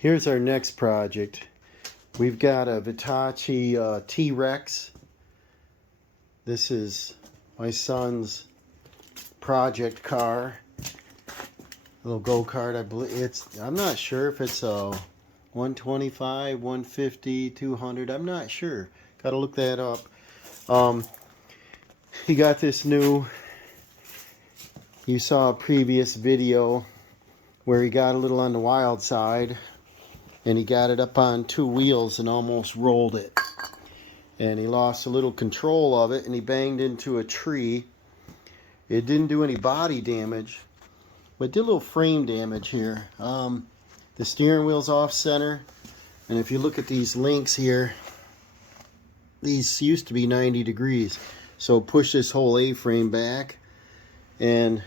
Here's our next project. We've got a Hitachi T-Rex. This is my son's project car. A little go-kart, I believe. I'm not sure if it's a 125, 150, 200. I'm not sure. Got to look that up. He got this new. You saw a previous video where he got a little on the wild side, and he got it up on two wheels and almost rolled it. And he lost a little control of it, and he banged into a tree. It didn't do any body damage, but did a little frame damage here. The steering wheel's off center, and if you look at these links here, these used to be 90 degrees. So push this whole A-frame back, and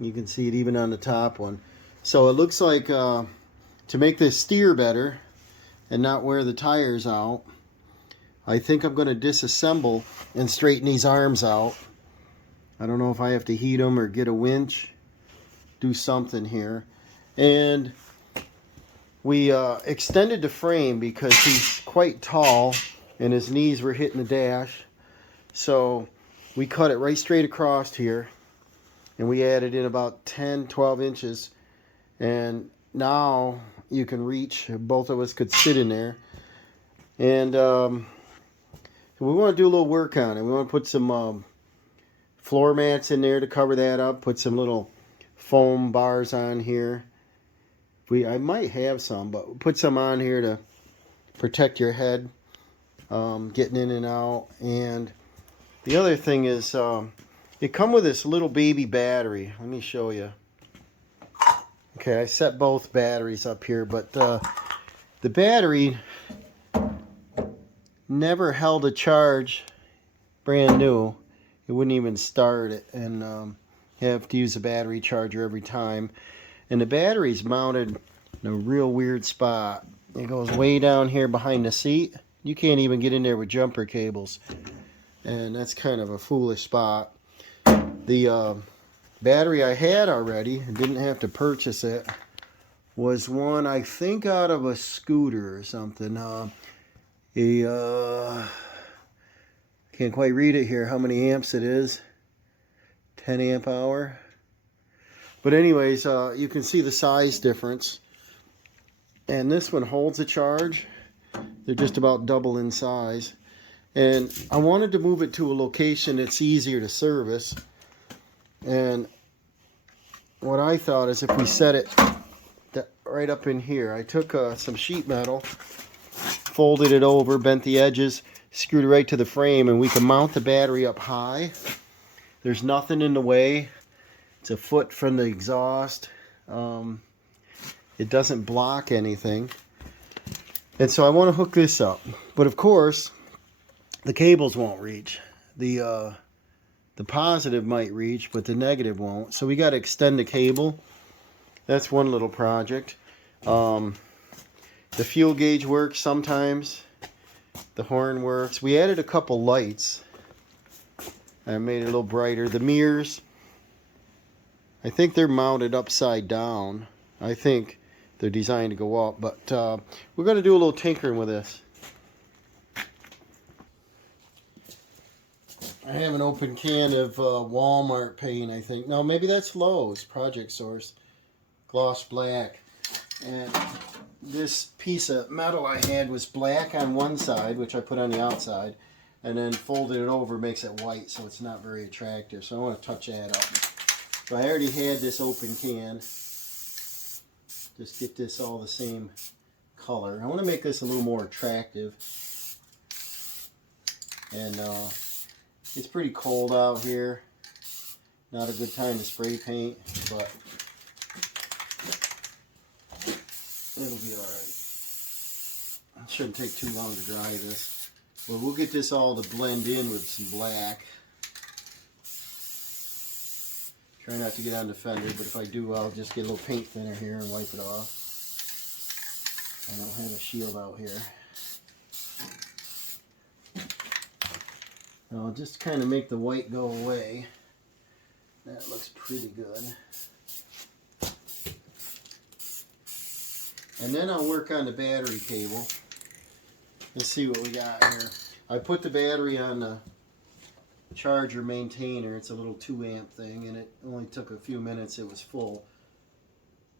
you can see it even on the top one. So it looks like to make this steer better and not wear the tires out, I think I'm going to disassemble and straighten these arms out. I don't know if I have to heat them or get a winch, do something here. And we extended the frame because he's quite tall and his knees were hitting the dash. So we cut it right straight across here, and we added in about 10-12 inches, and now you can reach, both of us could sit in there. And we want to do a little work on it. We want to put some floor mats in there to cover that up, put some little foam bars on here. I might have some, but put some on here to protect your head getting in and out. And the other thing is it come with this little baby battery. Let me show you. Okay, I set both batteries up here, but the battery never held a charge brand new. It wouldn't even start it, and you have to use a battery charger every time. And the battery's mounted in a real weird spot. It goes way down here behind the seat. You can't even get in there with jumper cables, and that's kind of a foolish spot. The battery I had already, and didn't have to purchase it, was one I think out of a scooter or something. Can't quite read it here how many amps it is. 10 amp hour. But anyways, you can see the size difference. And this one holds a charge. They're just about double in size. And I wanted to move it to a location that's easier to service. And what I thought is if we set it right up in here, I took some sheet metal, folded it over, bent the edges, screwed it right to the frame, and we can mount the battery up high. There's nothing in the way. It's a foot from the exhaust. It doesn't block anything. And so I want to hook this up. But of course, the cables won't reach. The positive might reach, but the negative won't. So we got to extend the cable. That's one little project. The fuel gauge works sometimes. The horn works. We added a couple lights. I made it a little brighter. The mirrors, I think they're mounted upside down. I think they're designed to go up, but we're going to do a little tinkering with this. I have an open can of Walmart paint, I think. No, maybe that's Lowe's Project Source Gloss Black. And this piece of metal I had was black on one side, which I put on the outside, and then folded it over, makes it white, so it's not very attractive. So I want to touch that up. So I already had this open can. Just get this all the same color. I want to make this a little more attractive. And it's pretty cold out here. Not a good time to spray paint, but it'll be alright. It shouldn't take too long to dry this. But we'll get this all to blend in with some black. Try not to get on the fender, but if I do, I'll just get a little paint thinner here and wipe it off. I don't have a shield out here. I'll just kind of make the white go away. That looks pretty good. And then I'll work on the battery cable. Let's see what we got here. I put the battery on the charger maintainer. It's a little 2-amp thing, and it only took a few minutes. It was full.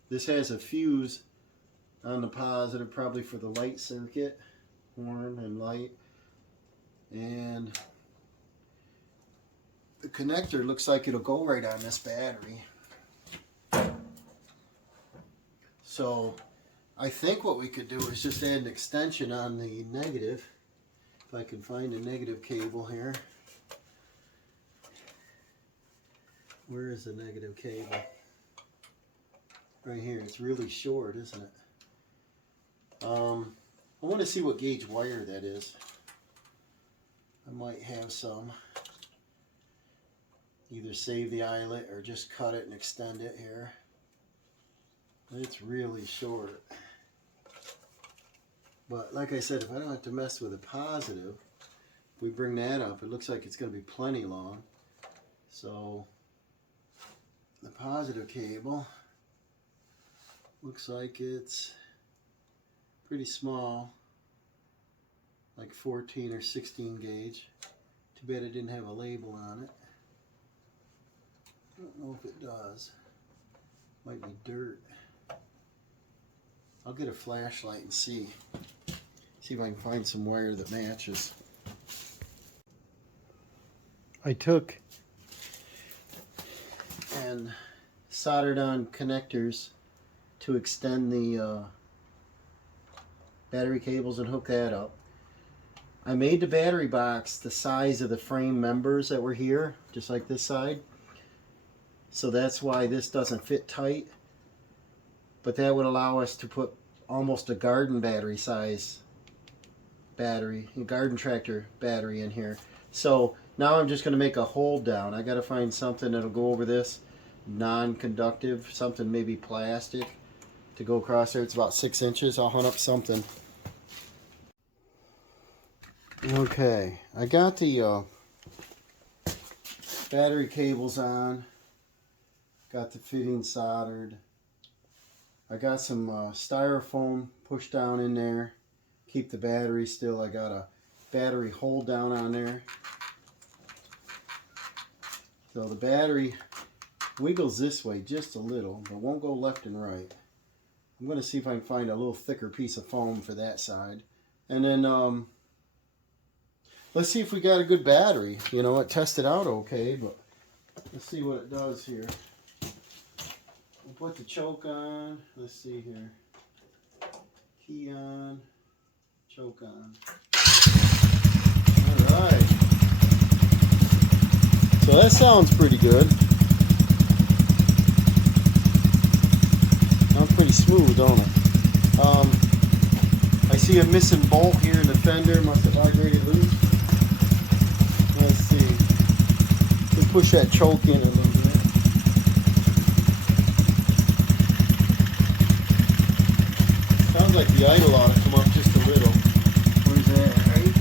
This has a fuse on the positive, probably for the light circuit, horn and light. And the connector looks like it'll go right on this battery. So I think what we could do is just add an extension on the negative. If I can find a negative cable here. Where is the negative cable? Right here. It's really short, isn't it? I want to see what gauge wire that is. I might have some. Either save the eyelet or just cut it and extend it here. It's really short. But like I said, if I don't have to mess with a positive, if we bring that up, it looks like it's going to be plenty long. So the positive cable looks like it's pretty small, like 14 or 16 gauge. Too bad it didn't have a label on it. I don't know if it does. Might be dirt. I'll get a flashlight and see if I can find some wire that matches. I took and soldered on connectors to extend the battery cables and hook that up. I made the battery box the size of the frame members that were here, just like this side. So that's why this doesn't fit tight. But that would allow us to put almost a garden battery size battery, a garden tractor battery in here. So now I'm just going to make a hold down. I got to find something that'll go over this, non-conductive, something maybe plastic to go across there. It's about 6 inches. I'll hunt up something. Okay, I got the battery cables on. Got the fitting soldered. I got some styrofoam pushed down in there. Keep the battery still. I got a battery hold down on there. So the battery wiggles this way just a little, but won't go left and right. I'm going to see if I can find a little thicker piece of foam for that side. And then let's see if we got a good battery. You know, it tested out okay, but let's see what it does here. We'll put the choke on. Let's see here. Key on. Choke on. Alright. So that sounds pretty good. Sounds pretty smooth, don't it? I see a missing bolt here in the fender. Must have vibrated loose. Let's see. We'll push that choke in a little bit. Sounds like the idle ought to come up just a little. Where's that? Right?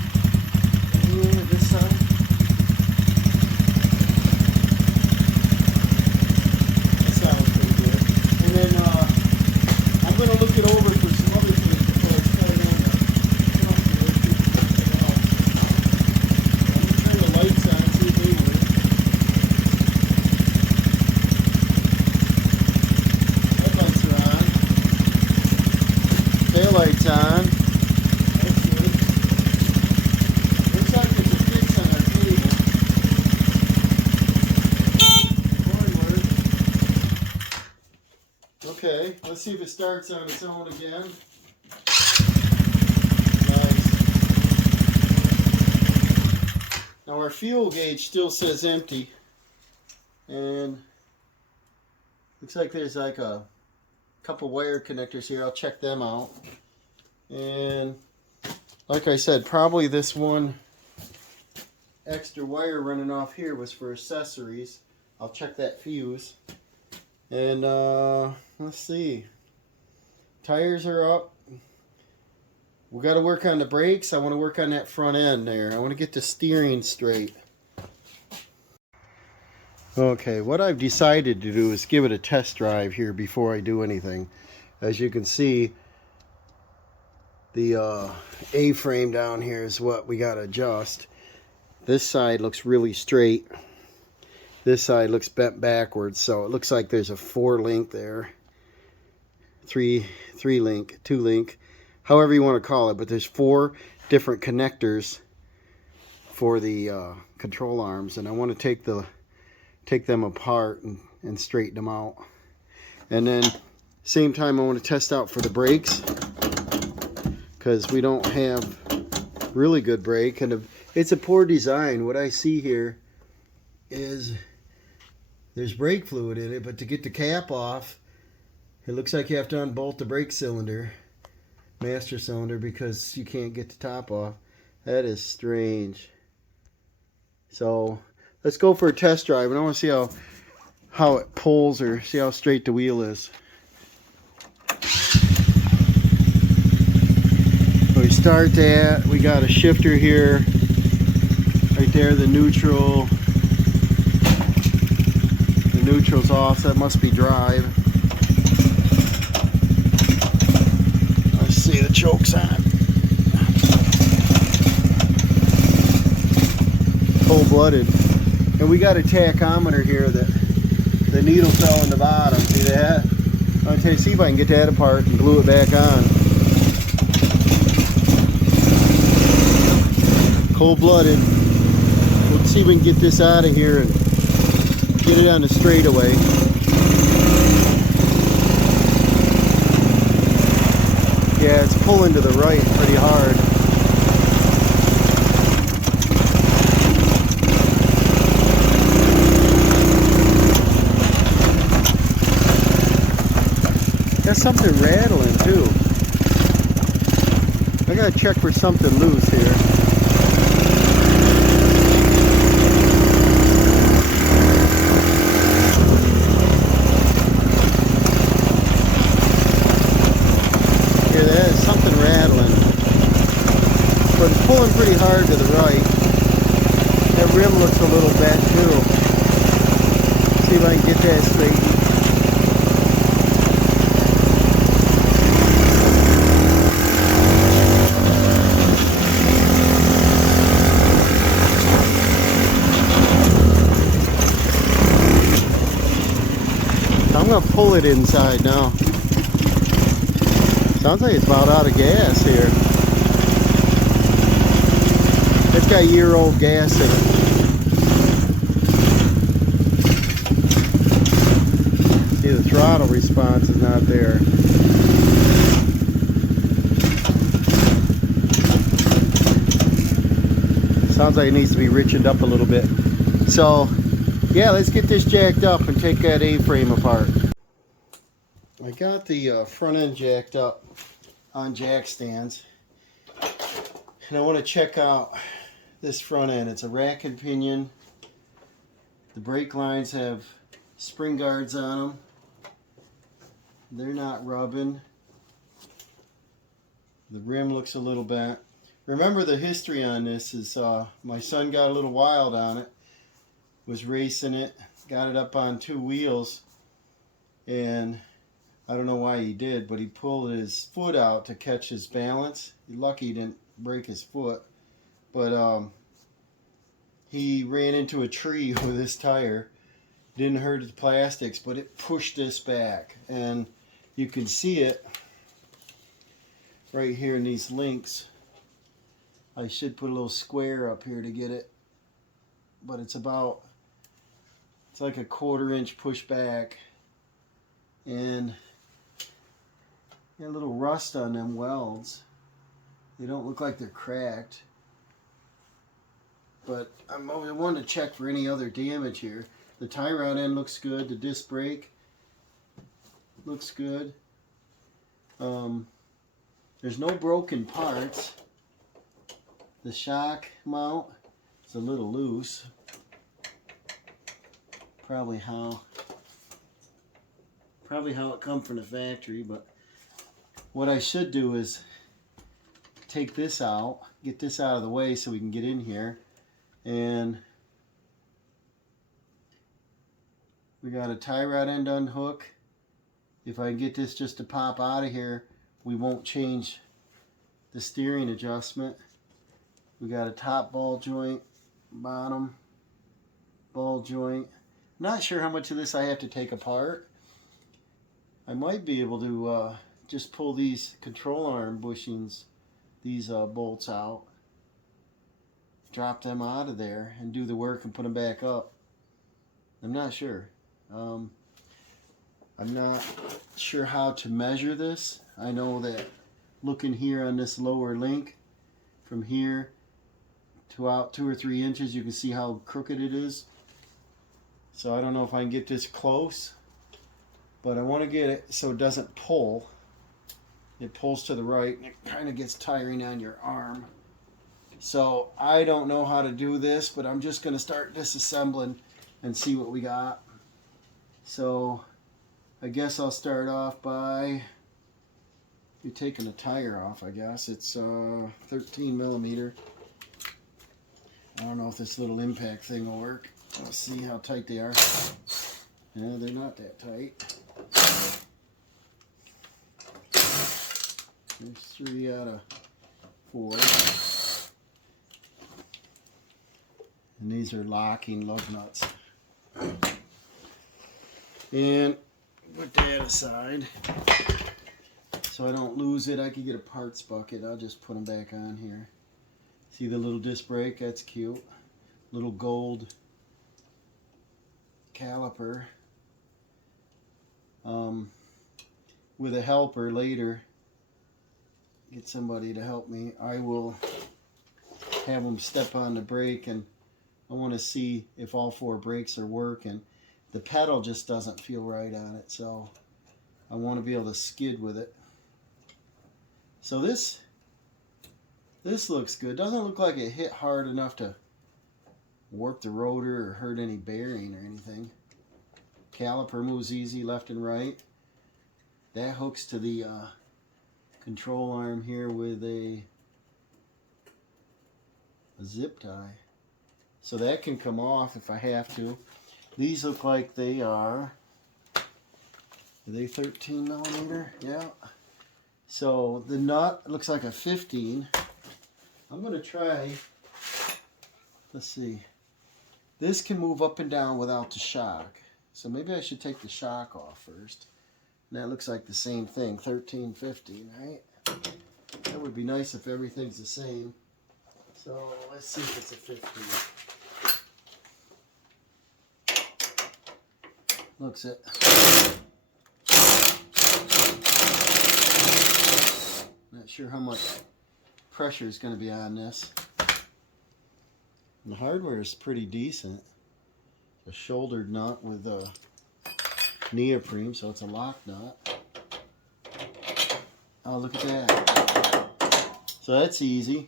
Yeah, this side. That sounds pretty good. And then I'm going to look it over for some other things before I start on the I'm going to turn the lights on and see if they work. Headlights are on. Taillights on. That's good. Looks like there's a fix on our cable. Forward. Okay, let's see if it starts on its own again. Nice. Now our fuel gauge still says empty. And looks like there's like a couple wire connectors here. I'll check them out. And like I said, probably this one extra wire running off here was for accessories. I'll check that fuse. And let's see. Tires are up. We got to work on the brakes. I want to work on that front end there. I want to get the steering straight. Okay, what I've decided to do is give it a test drive here before I do anything. As you can see, The A-frame down here is what we got to adjust. This side looks really straight. This side looks bent backwards, so it looks like there's a 4-link there. 3-link, 2-link, however you want to call it, but there's 4 different connectors for the control arms, and I want to take them apart and straighten them out. And then same time I want to test out for the brakes, because we don't have really good brake, and it's a poor design. What I see here is there's brake fluid in it, but to get the cap off, it looks like you have to unbolt the brake cylinder, master cylinder, because you can't get the top off. That is strange. So let's go for a test drive, and I want to see how it pulls, or see how straight the wheel is. So we start that. We got a shifter here, right there, the neutral. The neutral's off, so that must be drive. Let's see, the choke's on. Cold-blooded. And we got a tachometer here that the needle fell in the bottom. See that? I'll tell you, see if I can get that apart and glue it back on. Cold-blooded. Let's see if we can get this out of here and get it on the straightaway. Yeah, it's pulling to the right pretty hard. There's something rattling too. I gotta check for something loose here. Yeah, there's something rattling. But it's pulling pretty hard to the right. That rim looks a little bent too. See if I can get that straightened. I'm gonna pull it inside now. Sounds like it's about out of gas here. It's got year-old gas in it. See, the throttle response is not there. Sounds like it needs to be richened up a little bit. So, yeah, let's get this jacked up and take that A-frame apart. I got the front end jacked up on jack stands, and I want to check out this front end. It's a rack and pinion. The brake lines have spring guards on them. They're not rubbing. The rim looks a little bent. Remember, the history on this is my son got a little wild on it, was racing it, got it up on 2 wheels, and I don't know why he did, but he pulled his foot out to catch his balance. He's lucky he didn't break his foot. But he ran into a tree with his tire. Didn't hurt the plastics, but it pushed this back. And you can see it right here in these links. I should put a little square up here to get it. But it's like a 1/4 inch push back. And got a little rust on them welds. They don't look like they're cracked. But I wanted to check for any other damage here. The tie rod end looks good. The disc brake looks good. There's no broken parts. The shock mount is a little loose. Probably how it come from the factory, but what I should do is take this out, get this out of the way so we can get in here. And we got a tie rod end unhook. If I can get this just to pop out of here, we won't change the steering adjustment. We got a top ball joint, bottom ball joint. Not sure how much of this I have to take apart. I might be able to just pull these control arm bushings, these bolts out, drop them out of there and do the work and put them back up. I'm not sure. I'm not sure how to measure this. I know that looking here on this lower link, from here to out 2 or 3 inches, you can see how crooked it is. So I don't know if I can get this close, but I want to get it so it doesn't pull. It pulls to the right and it kind of gets tiring on your arm. So I don't know how to do this, but I'm just going to start disassembling and see what we got. So I guess I'll start off by taking a tire off, I guess. It's 13 millimeter. I don't know if this little impact thing will work. Let's see how tight they are. Yeah, they're not that tight. There's 3 out of 4. And these are locking lug nuts. And put that aside so I don't lose it. I could get a parts bucket. I'll just put them back on here. See the little disc brake? That's cute. Little gold caliper. With a helper later, get somebody to help me. I will have them step on the brake, and I want to see if all 4 brakes are working. The pedal just doesn't feel right on it, so I want to be able to skid with it. So this looks good. Doesn't look like it hit hard enough to warp the rotor or hurt any bearing or anything. Caliper moves easy left and right. That hooks to the control arm here with a zip tie. So that can come off if I have to. These look like they are they 13 millimeter? Yeah. So the nut looks like a 15. I'm going to try, let's see. This can move up and down without the shock. So maybe I should take the shock off first. And that looks like the same thing, 13, 15, right? That would be nice if everything's the same. So let's see if it's a 15. Looks it. Not sure how much pressure is going to be on this. And the hardware is pretty decent. A shouldered nut with a neoprene, so it's a lock nut. Oh, look at that. So that's easy.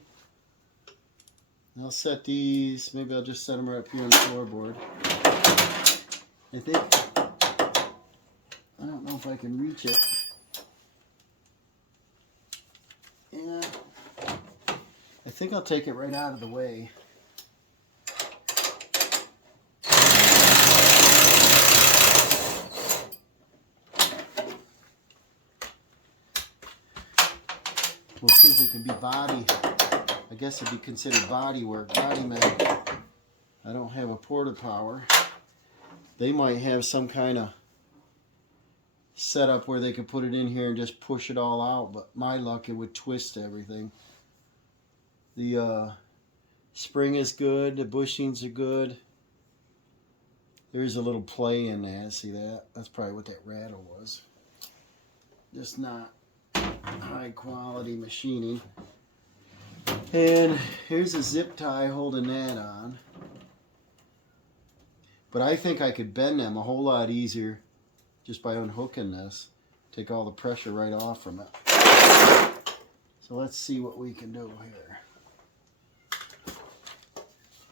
I'll set these, maybe I'll just set them right up here on the floorboard. I think, I don't know if I can reach it. Yeah. I think I'll take it right out of the way. We'll see if we can be body. I guess it'd be considered body work, body made. I don't have a porta power. They might have some kind of setup where they could put it in here and just push it all out, but my luck, it would twist everything. The spring is good, the bushings are good. There's a little play in there, see that? That's probably what that rattle was. Just not high quality machining. And here's a zip tie holding that on. But I think I could bend them a whole lot easier just by unhooking this. Take all the pressure right off from it. So let's see what we can do here.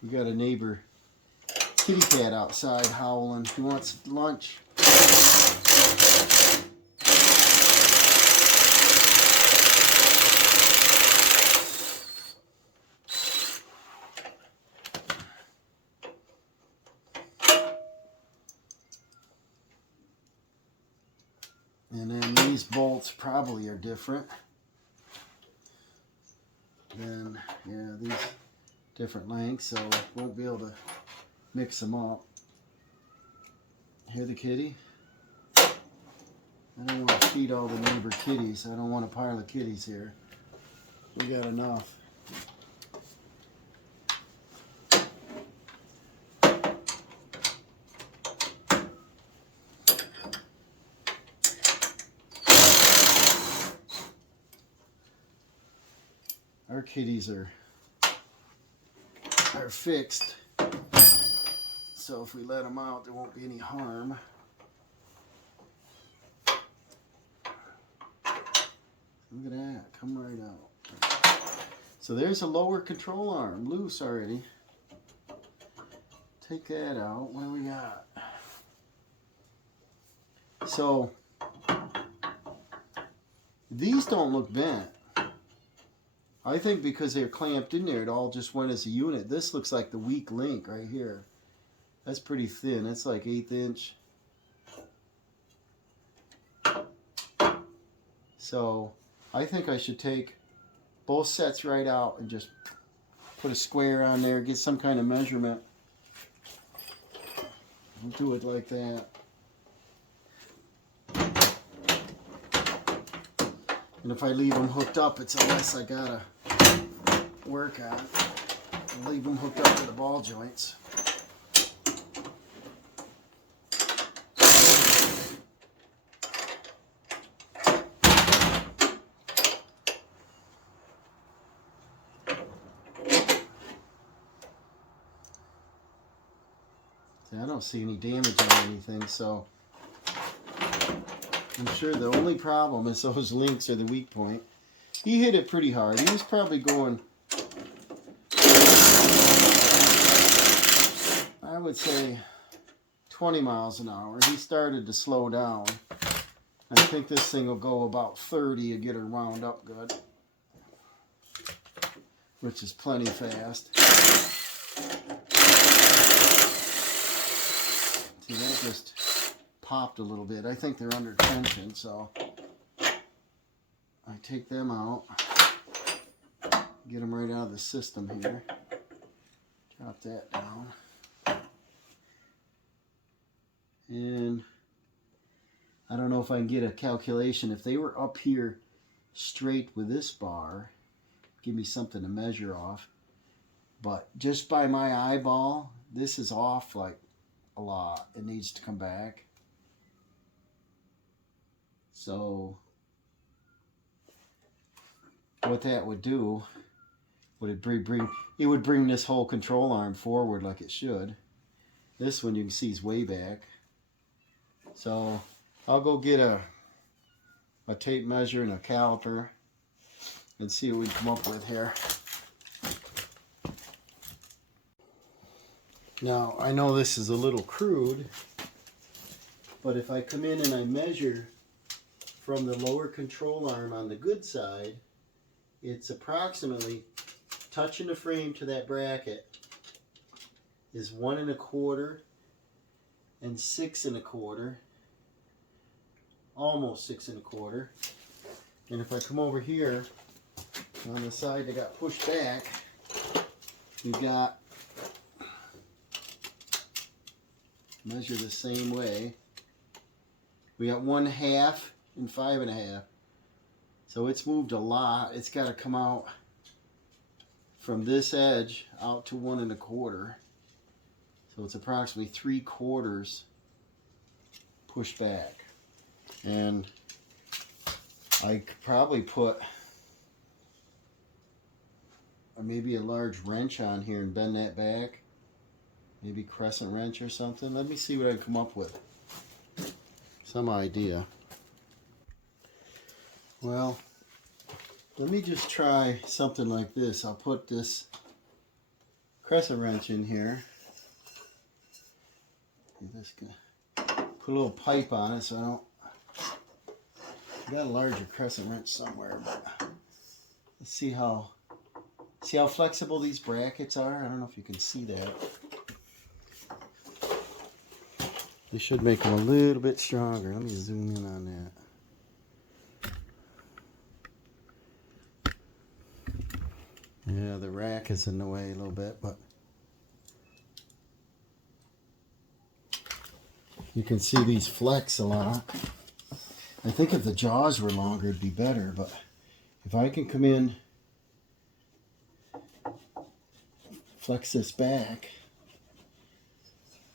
We got a neighbor kitty cat outside howling. He wants lunch. And then these bolts probably are different. then yeah, these different lengths, so won't be able to mix them up. Hear the kitty? I don't want to feed all the neighbor kitties. I don't want a pile of kitties here. We got enough. Our kitties are fixed, so if we let them out, there won't be any harm. Look at that, come right out. So there's a lower control arm, loose already. Take that out. What do we got? So these don't look bent. I think because they're clamped in there, it all just went as a unit. This looks like the weak link right here. That's pretty thin. That's like 1/8 inch. So I think I should take both sets right out and just put a square on there, get some kind of measurement. I'll do it like that. And if I leave them hooked up, it's a mess I gotta work on. I'll leave them hooked up to the ball joints. See, I don't see any damage on anything, so I'm sure the only problem is those links are the weak point. He hit it pretty hard. He was probably going, I would say, 20 miles an hour. He started to slow down. I think this thing will go about 30 to get her wound up good, which is plenty fast. See, that just popped a little bit. I think they're under tension, so I take them out, get them right out of the system here, drop that down, and I don't know if I can get a calculation. If they were up here straight with this bar, give me something to measure off, but just by my eyeball, this is off like a lot. It needs to come back. So what that would do, it would bring this whole control arm forward like it should. This one you can see is way back. So I'll go get a tape measure and a caliper and see what we can come up with here. Now I know this is a little crude, but if I come in and I measure from the lower control arm on the good side, it's approximately, touching the frame to that bracket, is 1 1/4 and 6 1/4, almost 6 1/4. And if I come over here on the side that got pushed back, you've got, measure the same way, we got 1/2 and 5 1/2. So it's moved a lot. It's got to come out from this edge out to 1 1/4. So it's approximately 3/4 pushed back. And I could probably put maybe a large wrench on here and bend that back. Maybe crescent wrench or something. Let me see what I can come up with. Some idea. Well, let me just try something like this. I'll put this crescent wrench in here. This guy, put a little pipe on it so I don't. I got a larger crescent wrench somewhere, but let's see how flexible these brackets are. I don't know if you can see that. They should make them a little bit stronger. Let me zoom in on that. Yeah, the rack is in the way a little bit, but you can see these flex a lot. I think if the jaws were longer, it'd be better, but if I can come in, flex this back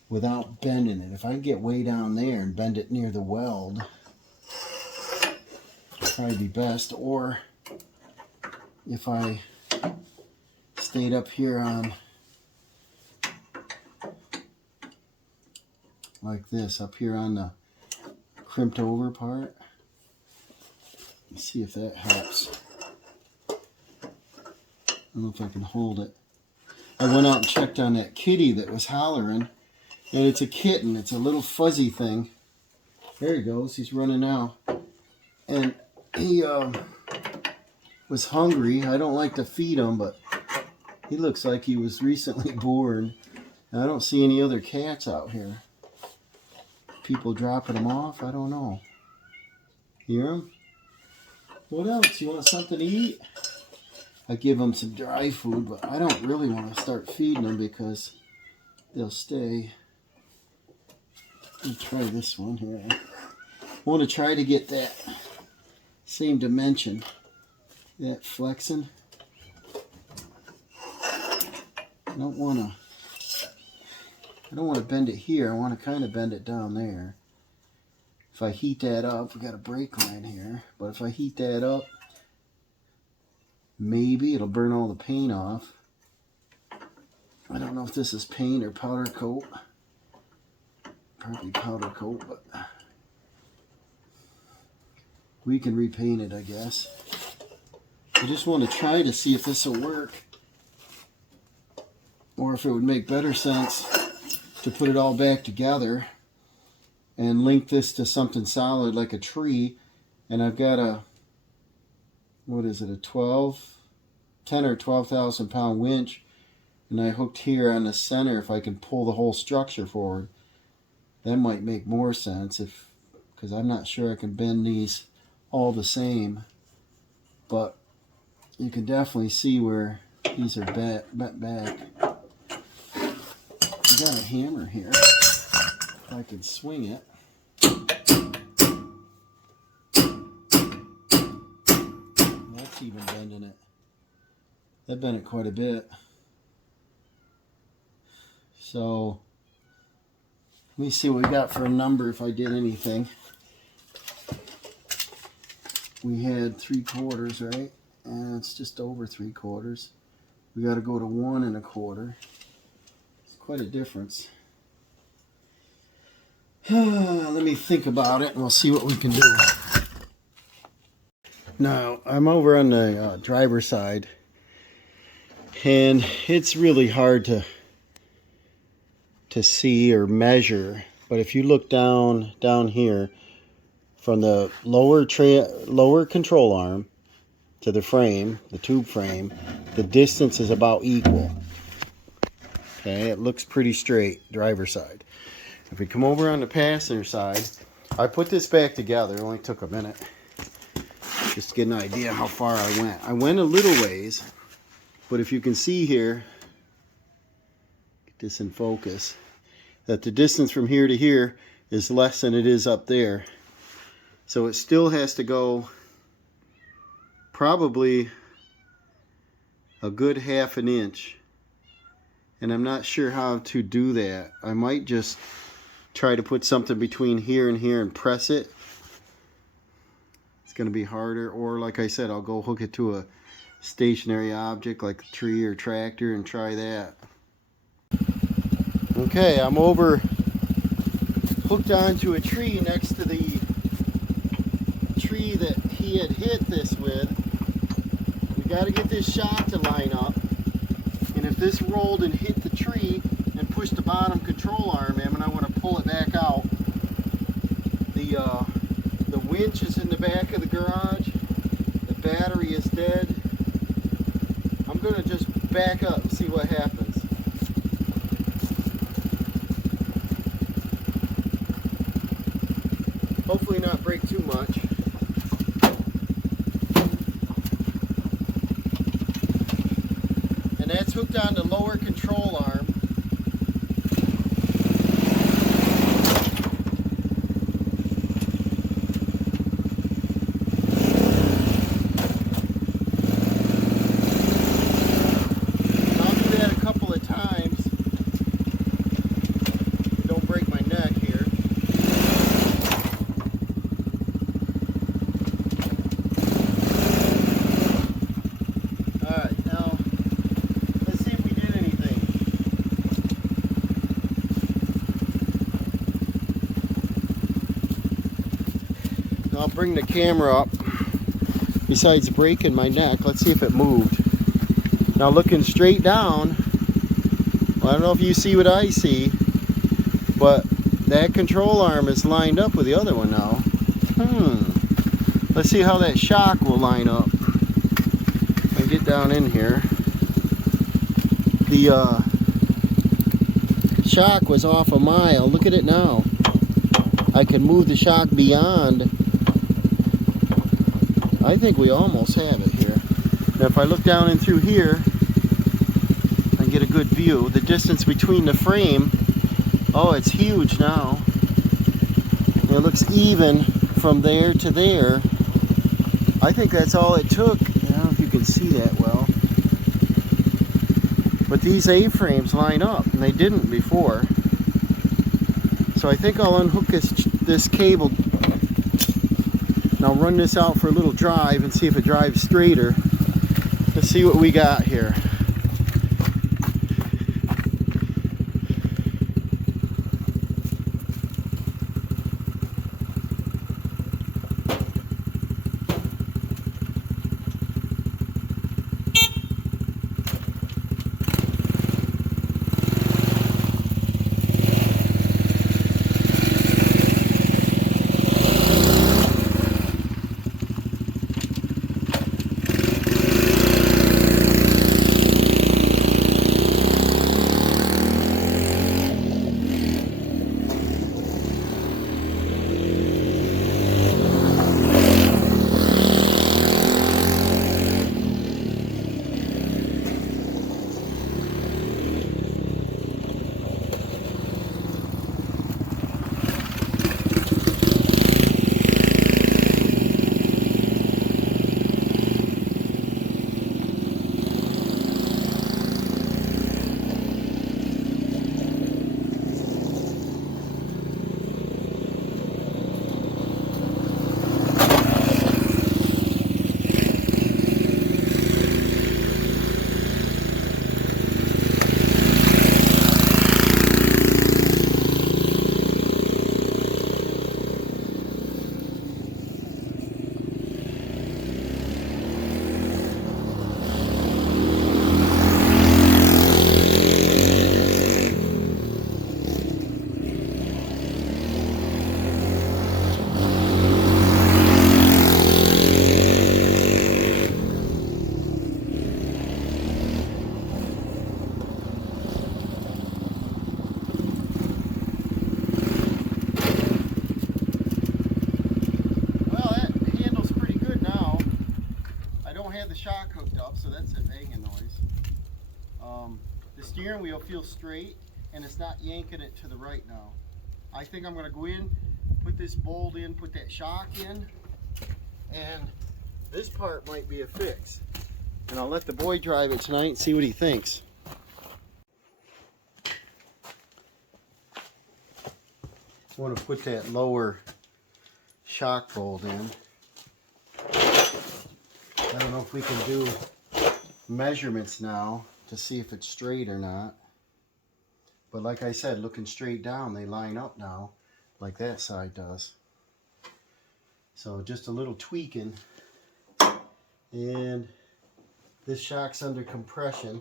without bending it. If I can get way down there and bend it near the weld, it'd probably be best. Or if I stayed up here on like this, up here on the crimped over part. Let's see if that helps. I don't know if I can hold it. I went out and checked on that kitty that was hollering, and it's a kitten. It's a little fuzzy thing. There he goes. He's running now. And he was hungry. I don't like to feed him, but he looks like he was recently born. And I don't see any other cats out here. People dropping them off? I don't know. Hear him? What else? You want something to eat? I give them some dry food, but I don't really want to start feeding them because they'll stay. Let me try this one here. I want to try to get that same dimension. That flexing. I don't want to bend it here. I want to kind of bend it down there. If I heat that up, we got a brake line here, but if I heat that up, maybe it'll burn all the paint off. I don't know if this is paint or powder coat. Probably powder coat, but we can repaint it, I guess. I just want to try to see if this will work, or if it would make better sense to put it all back together and link this to something solid like a tree. And I've got a, what is it, a 10 or 12,000 pound winch, and I hooked here on the center. If I can pull the whole structure forward, that might make more sense, because I'm not sure I can bend these all the same, but you can definitely see where these are bent back. I got a hammer here, if I can swing it. That's even bending it. That bent it quite a bit. So let me see what we got for a number if I did anything. We had 3/4, right? And it's just over 3/4. We got to go to 1 1/4. It's quite a difference. Let me think about it and we'll see what we can do. Now, I'm over on the driver's side, and it's really hard to see or measure, but if you look down here from the lower control arm to the frame, the tube frame, the distance is about equal. Okay, it looks pretty straight, driver's side. If we come over on the passenger side, I put this back together. It only took a minute just to get an idea how far I went. I went a little ways, but if you can see here, get this in focus, that the distance from here to here is less than it is up there. So it still has to go probably a good 1/2 inch. And I'm not sure how to do that. I might just try to put something between here and here and press it. It's going to be harder. Or like I said, I'll go hook it to a stationary object like a tree or tractor and try that. Okay, I'm over hooked onto a tree next to the tree that he had hit this with. We got to get this shot to line up. And if this rolled and hit the tree and pushed the bottom control arm in, and I want to pull it back out, the winch is in the back of the garage. The battery is dead. I'm going to just back up and see what happens. Hopefully not break too much. it's hooked on the lower control arm. I'll do that a couple of times. Don't break my neck here. Alright, now let's see if we did anything. Now I'll bring the camera up. Besides breaking my neck, let's see if it moved. Now looking straight down, well, I don't know if you see what I see, but that control arm is lined up with the other one now. Let's see how that shock will line up. If I get down in here, the shock was off a mile. Look at it now. I can move the shock beyond. I think we almost have it here. Now if I look down in through here and get a good view, the distance between the frame, oh, it's huge now. And it looks even from there to there. I think that's all it took. I don't know if you can see that well. But these A-frames line up, and they didn't before. So I think I'll unhook this cable. And I'll run this out for a little drive and see if it drives straighter. Let's see what we got here. The shock hooked up, so that's a banging noise. The steering wheel feels straight and it's not yanking it to the right now. I think I'm going to go in, put this bolt in, put that shock in, and this part might be a fix. And I'll let the boy drive it tonight and see what he thinks. I want to put that lower shock bolt in. I don't know if we can do measurements now to see if it's straight or not. But like I said, looking straight down, they line up now like that side does. So just a little tweaking. And this shock's under compression,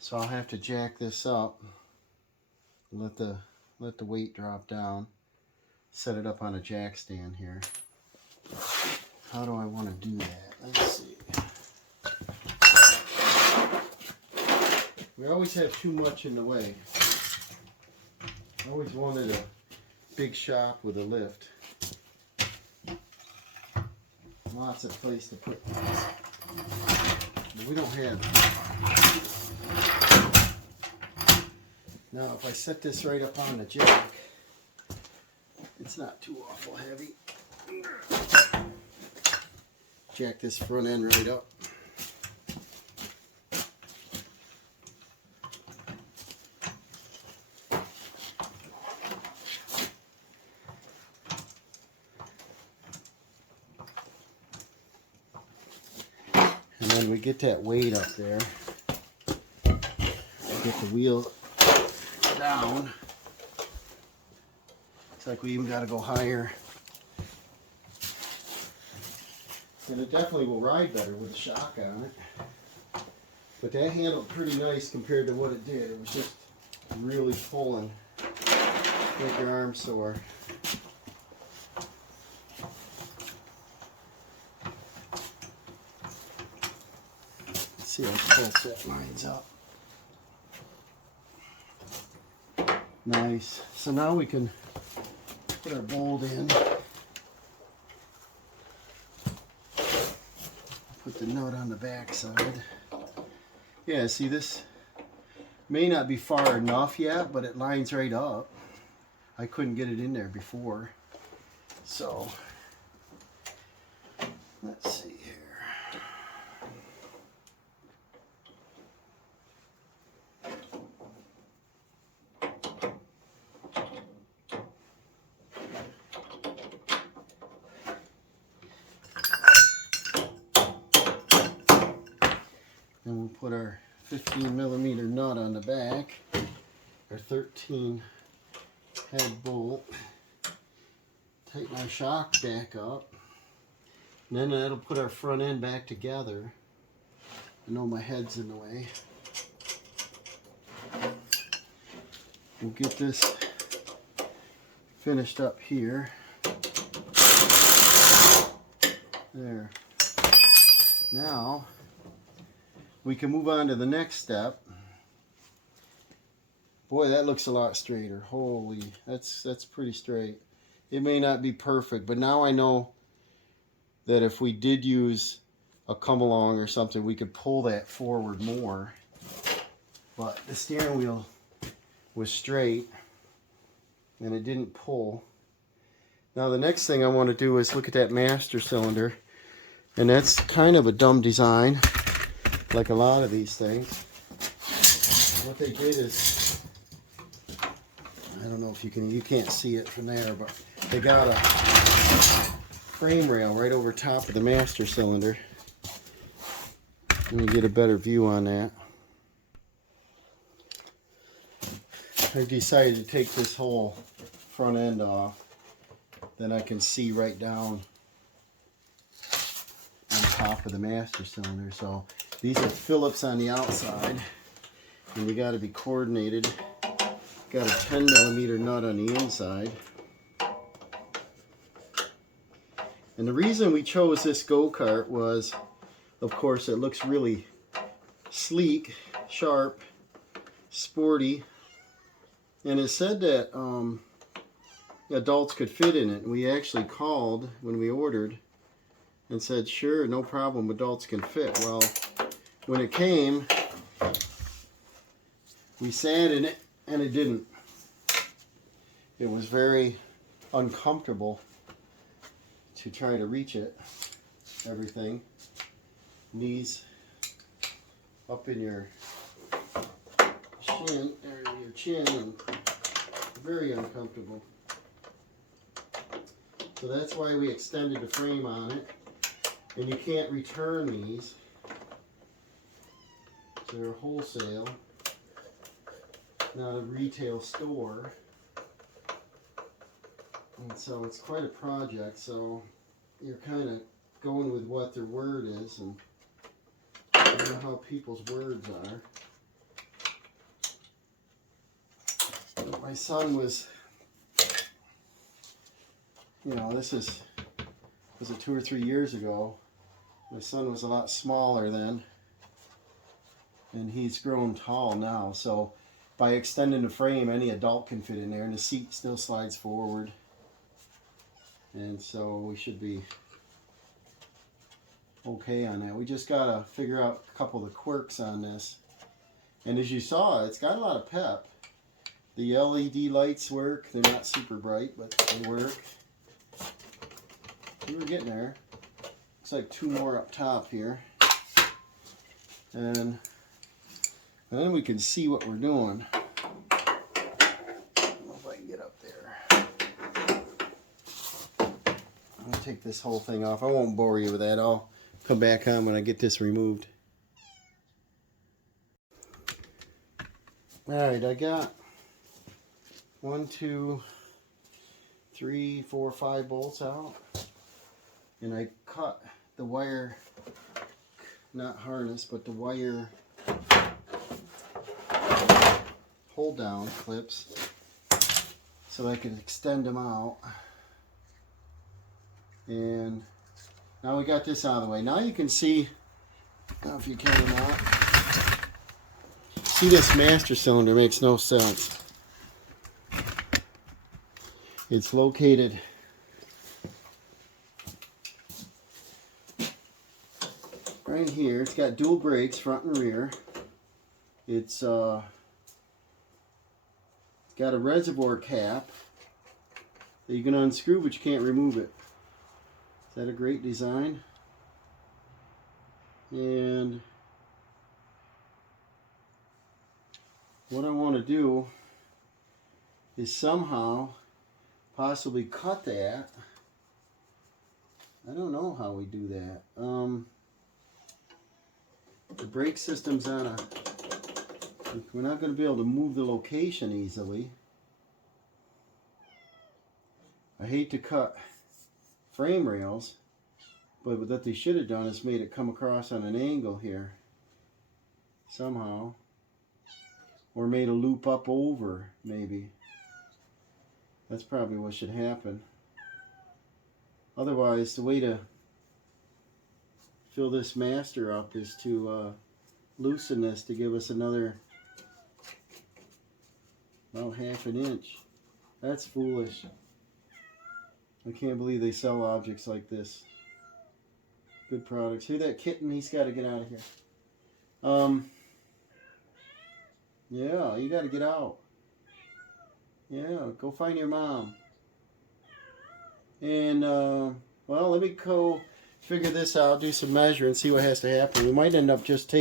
so I'll have to jack this up. Let the weight drop down. Set it up on a jack stand here. How do I want to do that? Let's see. We always have too much in the way. I always wanted a big shop with a lift. Lots of place to put things. But we don't have it. Now if I set this right up on the jack, it's not too awful heavy. Jack this front end right up. And then we get that weight up there. Get the wheel down. Looks like we even got to go higher. And it definitely will ride better with a shock on it. But that handled pretty nice compared to what it did. It was just really pulling. Make your arm sore. Let's see how close that lines up. Nice. So now we can put our bolt in. Put the nut on the back side. Yeah, see, this may not be far enough yet, but it lines right up. I couldn't get it in there before. So, let's see here. And we'll put our 15mm nut on the back, our 13 head bolt, tighten our shock back up, and then that'll put our front end back together. I know my head's in the way. We'll get this finished up here. There. Now, we can move on to the next step. Boy, that looks a lot straighter. Holy, that's pretty straight. It may not be perfect, but now I know that if we did use a come along or something, we could pull that forward more. But the steering wheel was straight and it didn't pull. Now the next thing I want to do is look at that master cylinder, and that's kind of a dumb design, like a lot of these things. What they did is, I don't know if you can't see it from there, but they got a frame rail right over top of the master cylinder. Let me get a better view on that. I decided to take this whole front end off, then I can see right down on top of the master cylinder. So these are Phillips on the outside, and we got to be coordinated. Got a 10mm nut on the inside. And the reason we chose this go-kart was, of course, it looks really sleek, sharp, sporty, and it said that adults could fit in it. And we actually called when we ordered and said, sure, no problem, adults can fit. Well, when it came, we sat in it and it didn't. It was very uncomfortable to try to reach it. Everything. Knees up in your chin, or your chin, and very uncomfortable. So that's why we extended the frame on it. And you can't return these. So they're wholesale, not a retail store. And so it's quite a project. So you're kind of going with what their word is, and I don't know how people's words are. But my son was, this was it 2 or 3 years ago. My son was a lot smaller then, and he's grown tall now. So by extending the frame, any adult can fit in there, and the seat still slides forward. And so we should be okay on that. We just gotta figure out a couple of the quirks on this. And as you saw, it's got a lot of pep. The LED lights work. They're not super bright, but they work. We were getting there. Looks like 2 more up top here. And then we can see what we're doing. I don't know if I can get up there. I'm going to take this whole thing off. I won't bore you with that. I'll come back on when I get this removed. Alright, I got 1, 2, 3, 4, 5 bolts out. And I cut the wire, not harness, but the wire hold down clips so I can extend them out. And now we got this out of the way. Now you can see, I don't know if you can or not, see this master cylinder makes no sense. It's located right here. It's got dual brakes, front and rear. It's got a reservoir cap that you can unscrew, but you can't remove it. Is that a great design? And what I want to do is somehow possibly cut that. I don't know how we do that. The brake system's on a... We're not going to be able to move the location easily. I hate to cut frame rails, but what they should have done is made it come across on an angle here somehow, or made a loop up over, maybe. That's probably what should happen. Otherwise, the way to fill this master up is to loosen this to give us another about 1/2 inch. That's foolish. I can't believe they sell objects like this. Good products. Hear that kitten? He's got to get out of here. Yeah, you got to get out. Yeah, go find your mom. And, well, let me go figure this out, do some measure, and see what has to happen. We might end up just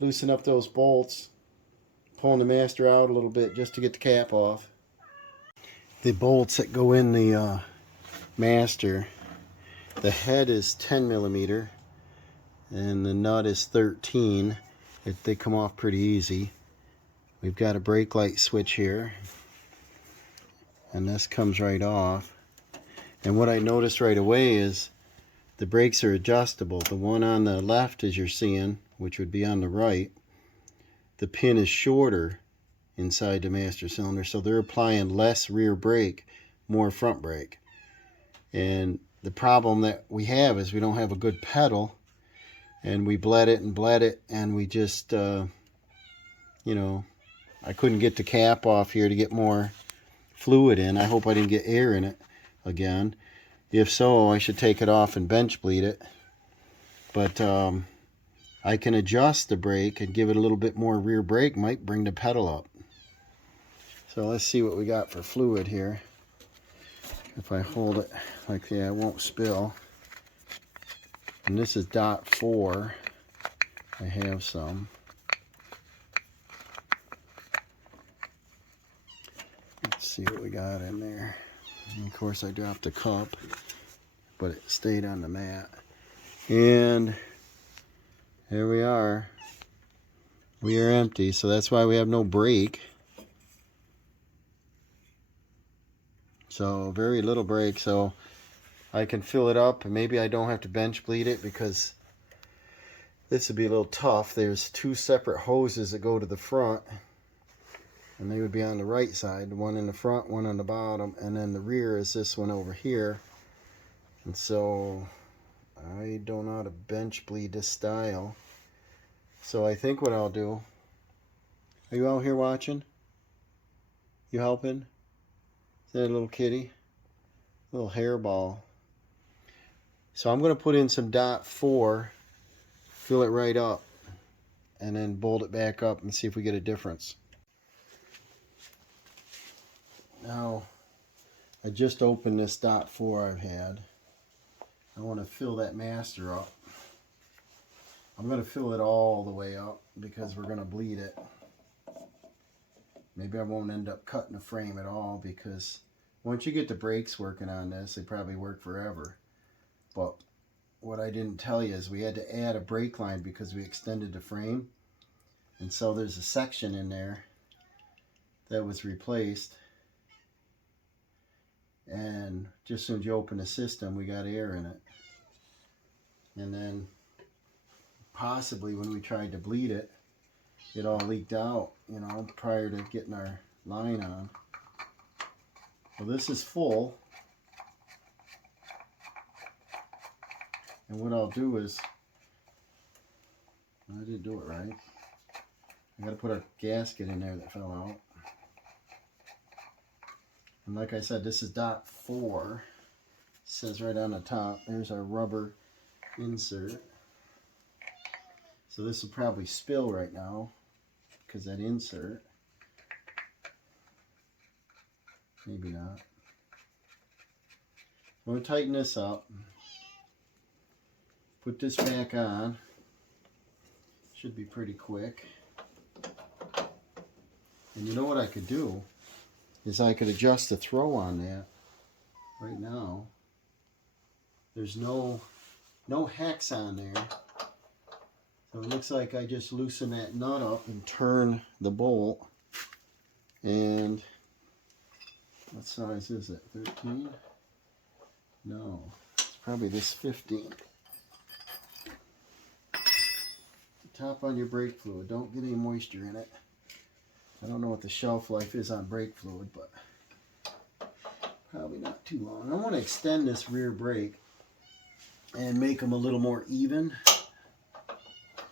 loosen up those bolts, pulling the master out a little bit just to get the cap off. The bolts that go in the master, the head is 10 millimeter and the nut is 13. They come off pretty easy. We've got a brake light switch here, and this comes right off. And what I noticed right away is the brakes are adjustable. The one on the left, as you're seeing, which would be on the right, the pin is shorter inside the master cylinder, so they're applying less rear brake, more front brake. And the problem that we have is we don't have a good pedal, and we bled it, and we just, you know, I couldn't get the cap off here to get more fluid in. I hope I didn't get air in it again. If so, I should take it off and bench bleed it. But I can adjust the brake and give it a little bit more rear brake, might bring the pedal up. So let's see what we got for fluid here. If I hold it like that, it won't spill. And this is .4. I have some. Let's see what we got in there. And of course I dropped a cup, but it stayed on the mat. And here we are. We are empty, so that's why we have no brake. So very little brake, so I can fill it up, and maybe I don't have to bench bleed it because this would be a little tough. There's 2 separate hoses that go to the front, and they would be on the right side, one in the front, one on the bottom, and then the rear is this one over here. And so I don't know how to bench bleed this style. So I think what I'll do, are you out here watching? You helping? Is that a little kitty? Little hairball. So I'm going to put in some .4, fill it right up, and then bolt it back up and see if we get a difference. Now, I just opened this .4 I've had. I want to fill that master up. I'm going to fill it all the way up because we're going to bleed it. Maybe I won't end up cutting the frame at all because once you get the brakes working on this, they probably work forever. But what I didn't tell you is we had to add a brake line because we extended the frame. And so there's a section in there that was replaced. And just as soon as you open the system, we got air in it. And then possibly when we tried to bleed it, it all leaked out, you know, prior to getting our line on. Well, this is full. And what I'll do is, I didn't do it right. I gotta put a gasket in there that fell out. And like I said, this is .4. It says right on the top, there's our rubber insert. So this will probably spill right now because that insert. Maybe not. I'm going to tighten this up. Put this back on. Should be pretty quick. And you know what I could do is I could adjust the throw on that right now. There's no hex on there. So it looks like I just loosen that nut up and turn the bolt. And what size is it? 13? No, it's probably this 15. Top on your brake fluid. Don't get any moisture in it. I don't know what the shelf life is on brake fluid, but probably not too long. I want to extend this rear brake and make them a little more even.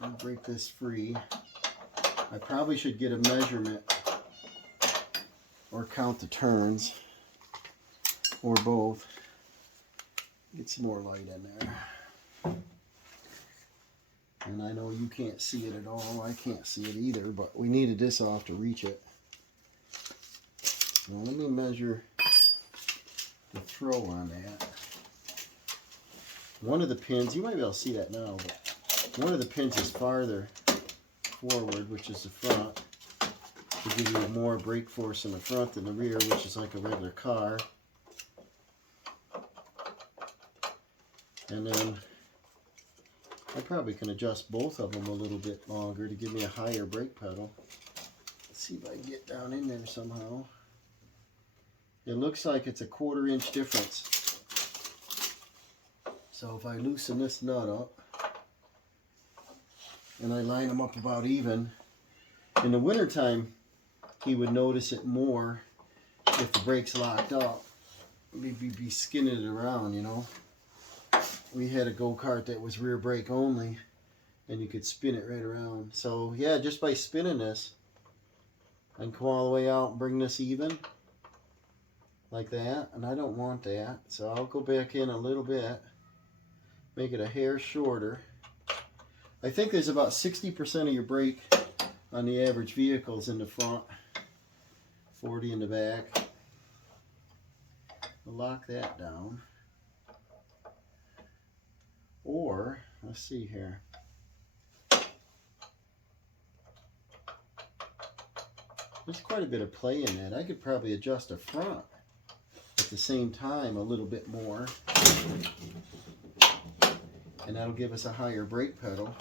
I'll break this free. I probably should get a measurement or count the turns or both. Get some more light in there. And I know you can't see it at all. I can't see it either, but we needed this off to reach it. So let me measure the throw on that. One of the pins, you might be able to see that now, but one of the pins is farther forward, which is the front, to give you more brake force in the front than the rear, which is like a regular car. And then I probably can adjust both of them a little bit longer to give me a higher brake pedal. Let's see if I can get down in there somehow. It looks like it's a 1/4 inch difference. So if I loosen this nut up and I line them up about even, in the wintertime he would notice it more if the brake's locked up. Be skinning it around, you know. We had a go-kart that was rear brake only, and you could spin it right around. So yeah, just by spinning this, I can come all the way out and bring this even, like that. And I don't want that, so I'll go back in a little bit, make it a hair shorter. I think there's about 60% of your brake on the average vehicles in the front, 40 in the back. I'll lock that down. Or, let's see here. There's quite a bit of play in that. I could probably adjust the front at the same time a little bit more. And that'll give us a higher brake pedal.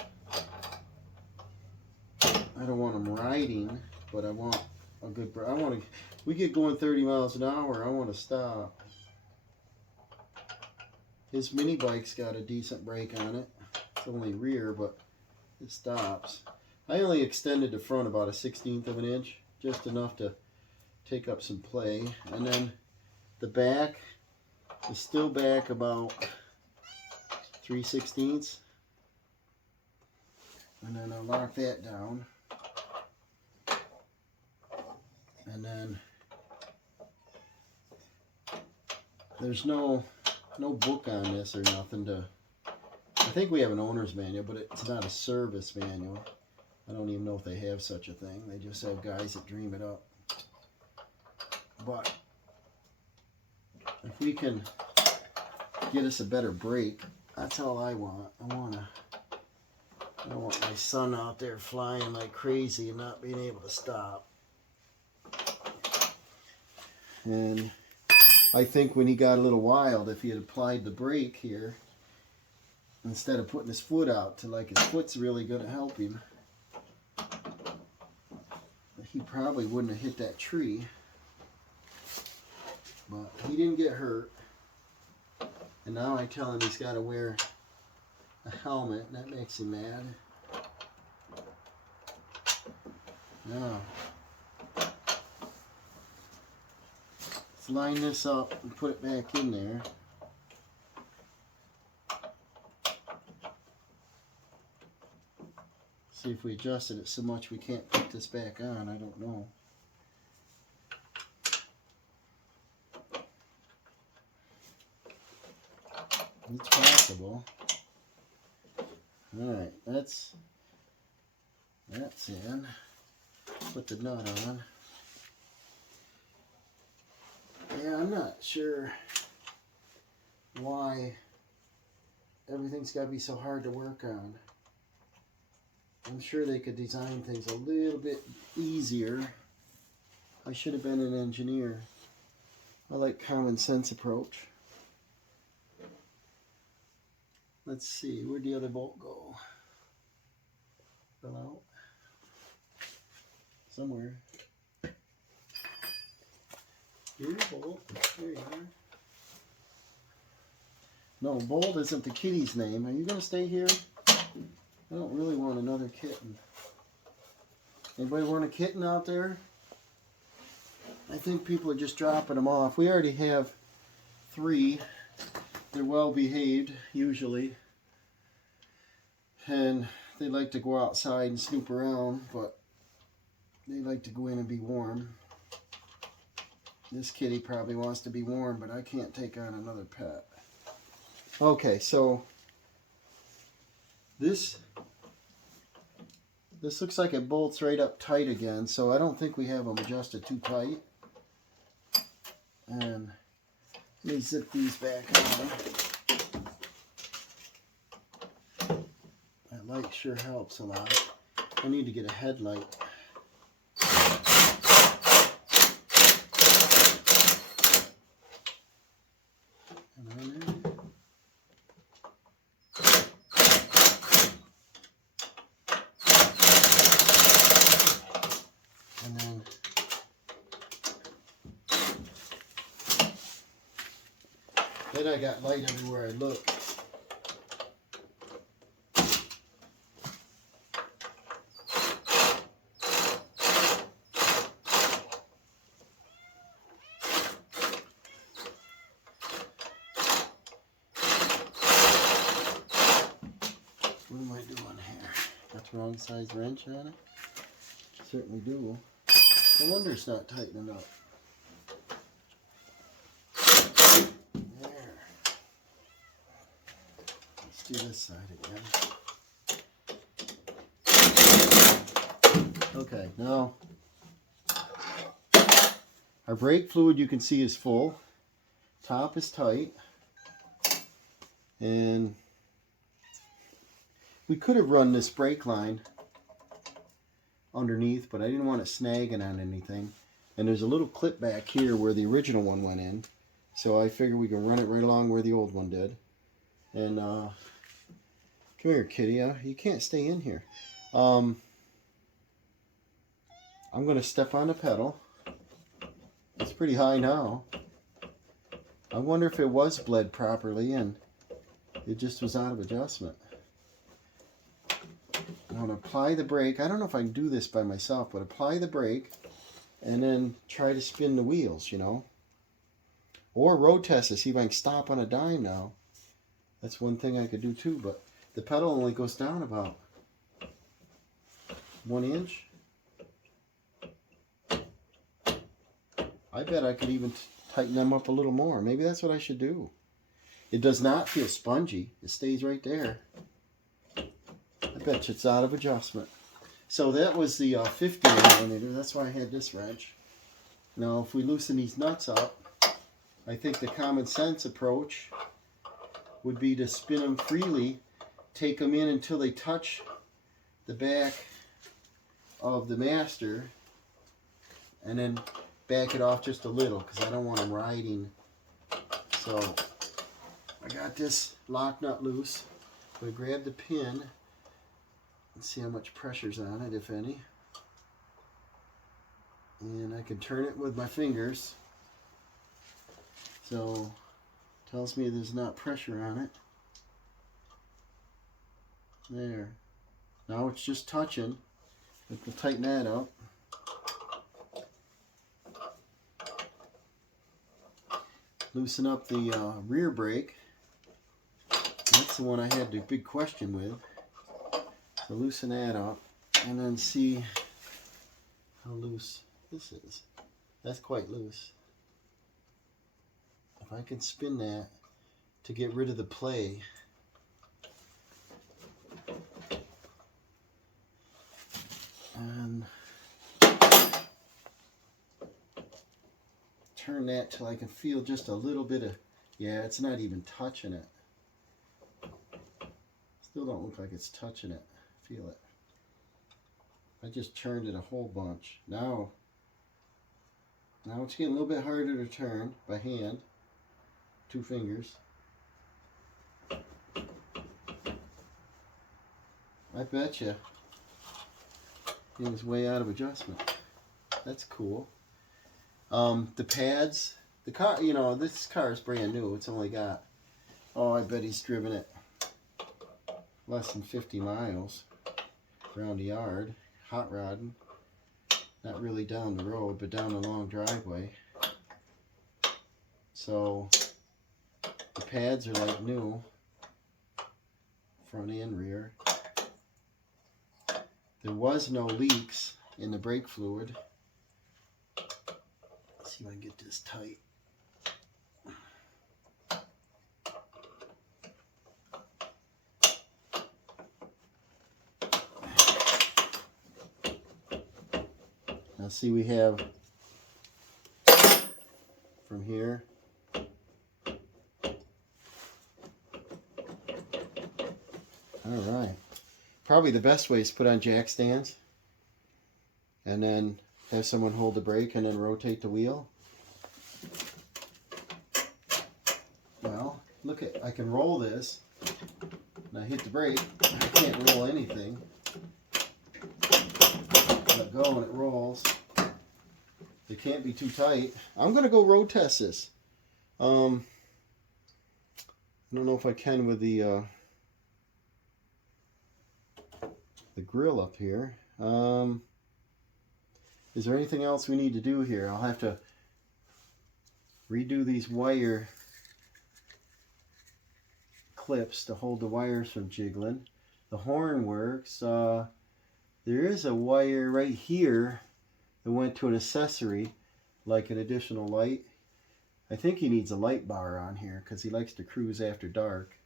I don't want them riding, but I want a good brake. We get going 30 miles an hour, I want to stop. His mini bike's got a decent brake on it. It's only rear, but it stops. I only extended the front about a 1/16 of an inch, just enough to take up some play. And then the back is still back about 3/16. And then I'll lock that down. And then there's no book on this or nothing to. I think we have an owner's manual, but it's not a service manual. I don't even know if they have such a thing. They just have guys that dream it up. But If we can get us a better brake, that's all I want. I don't want my son out there flying like crazy and not being able to stop. And I think when he got a little wild, if he had applied the brake here, instead of putting his foot out to like his foot's really going to help him, he probably wouldn't have hit that tree. But he didn't get hurt. And now I tell him he's got to wear a helmet, and that makes him mad. Now, let's line this up and put it back in there. See if we adjusted it so much we can't put this back on, I don't know. It's possible. Alright, that's in. Put the nut on. Yeah, I'm not sure why everything's got to be so hard to work on. I'm sure they could design things a little bit easier. I should have been an engineer. I like common sense approach. Let's see, where'd the other bolt go? Fell out? Somewhere. Here's a bolt. There you are. No, Bolt isn't the kitty's name. Are you going to stay here? I don't really want another kitten. Anybody want a kitten out there? I think people are just dropping them off. We already have 3. They're well behaved, usually. And they like to go outside and snoop around, but they like to go in and be warm. This kitty probably wants to be warm, but I can't take on another pet. Okay, so this looks like it bolts right up tight again, so I don't think we have them adjusted too tight. And let me zip these back on. That light sure helps a lot. I need to get a headlight. Then I got light everywhere I look. What am I doing here? Got the wrong size wrench on it? Certainly do. No wonder it's not tightening up. Do this side again. Okay, now our brake fluid you can see is full. Top is tight. And we could have run this brake line underneath, but I didn't want it snagging on anything. And there's a little clip back here where the original one went in. So I figured we can run it right along where the old one did. And come here, kitty. You can't stay in here. I'm going to step on the pedal. It's pretty high now. I wonder if it was bled properly and it just was out of adjustment. I'm going to apply the brake. I don't know if I can do this by myself, but apply the brake and then try to spin the wheels, you know. Or road test to see if I can stop on a dime now. That's one thing I could do too, but the pedal only goes down about 1 inch. I bet I could even tighten them up a little more. Maybe that's what I should do. It does not feel spongy. It stays right there. I bet you it's out of adjustment. So that was the 50 millimeter. That's why I had this wrench. Now if we loosen these nuts up, I think the common sense approach would be to spin them freely, take them in until they touch the back of the master, and then back it off just a little because I don't want them riding. So I got this lock nut loose. I'm going to grab the pin and see how much pressure's on it, if any. And I can turn it with my fingers. So it tells me there's not pressure on it. There. Now it's just touching. We'll tighten that up. Loosen up the rear brake. That's the one I had the big question with. So loosen that up and then see how loose this is. That's quite loose. If I can spin that to get rid of the play. And turn that till I can feel just a little bit of, yeah, it's not even touching it. Still don't look like it's touching it. Feel it. I just turned it a whole bunch. Now it's getting a little bit harder to turn by hand. 2 fingers. I bet you it was way out of adjustment. That's cool. The pads, the car, you know, this car is brand new. It's only got, oh, I bet he's driven it less than 50 miles around the yard, hot rodding. Not really down the road, but down a long driveway. So the pads are like new, front and rear. There was no leaks in the brake fluid. Let's see if I can get this tight. Now see, we have from here Alright. Probably the best way is to put on jack stands and then have someone hold the brake and then rotate the wheel. Well, look at, I can roll this and I hit the brake. I can't roll anything. Let go and it rolls. It can't be too tight. I'm going to go road test this. I don't know if I can with the grill up here. Is there anything else we need to do here? I'll have to redo these wire clips to hold the wires from jiggling. The horn works. There is a wire right here that went to an accessory, like an additional light. I think he needs a light bar on here because he likes to cruise after dark.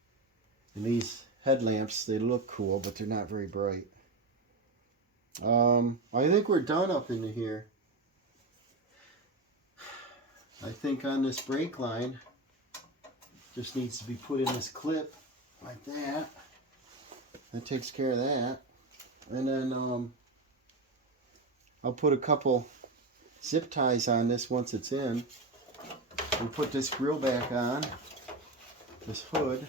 And these headlamps, they look cool, but they're not very bright. I think we're done up into here. I think on this brake line, just needs to be put in this clip like that. That takes care of that. And then I'll put a couple zip ties on this once it's in. We'll put this grill back on, this hood,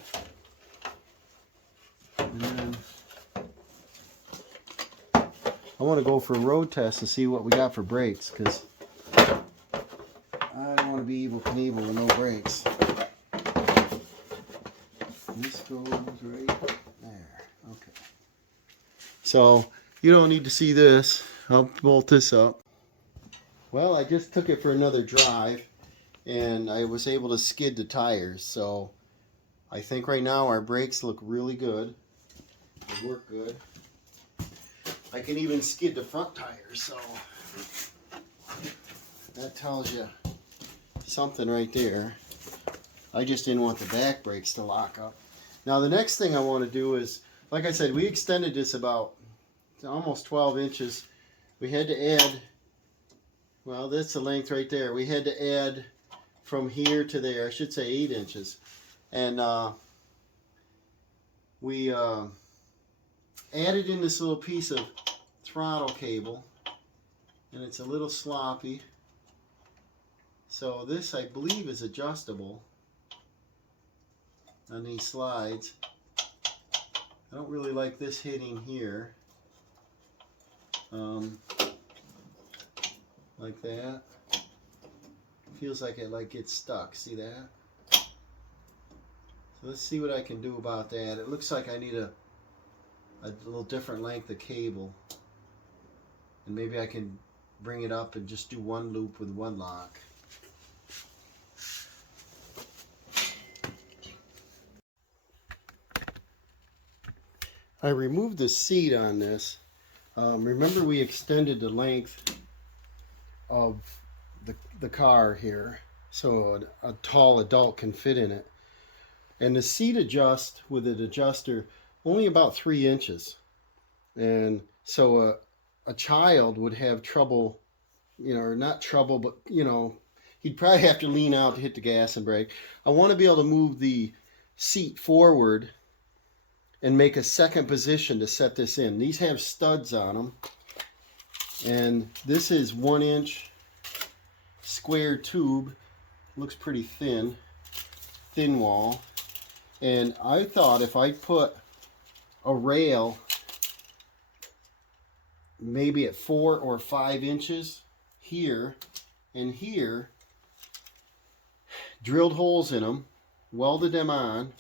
and then I want to go for a road test to see what we got for brakes, because I don't want to be Evel Knievel with no brakes. This goes right there. Okay. So you don't need to see this. I'll bolt this up. Well, I just took it for another drive and I was able to skid the tires. So I think right now our brakes look really good. They work good. I can even skid the front tires, so that tells you something right there. I just didn't want the back brakes to lock up. Now the next thing I want to do is, like I said, we extended this about almost 12 inches. We had to add, well, that's the length right there. We had to add from here to there. I should say 8 inches. And we added in this little piece of throttle cable, and it's a little sloppy. So this, I believe, is adjustable on these slides. I don't really like this hitting here. Like that. Feels like it gets stuck. See that? So let's see what I can do about that. It looks like I need a little different length of cable. And maybe I can bring it up and just do one loop with one lock. I removed the seat on this. Remember, we extended the length of the car here so a tall adult can fit in it. And the seat adjusts with an adjuster only about 3 inches. And so a child would have trouble, or not trouble, but he'd probably have to lean out to hit the gas and brake. I want to be able to move the seat forward and make a second position to set this in. These have studs on them, and this is 1 inch square tube. Looks pretty thin wall. And I thought if I put a rail maybe at 4 or 5 inches here and here, drilled holes in them, welded them on,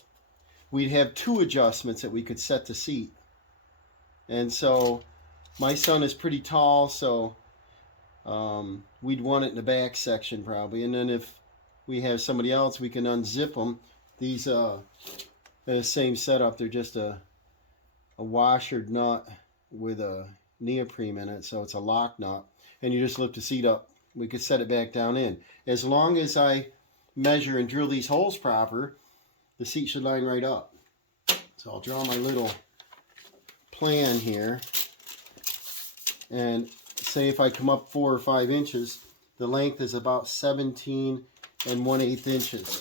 we'd have 2 adjustments that we could set the seat. And so my son is pretty tall, so we'd want it in the back section probably. And then if we have somebody else, we can unzip them. These are the same setup. They're just a washered nut with a neoprene in it, so it's a lock nut. And you just lift the seat up. We could set it back down in. As long as I measure and drill these holes proper, the seat should line right up. So I'll draw my little plan here. And say if I come up 4 or 5 inches, the length is about 17 1/8 inches.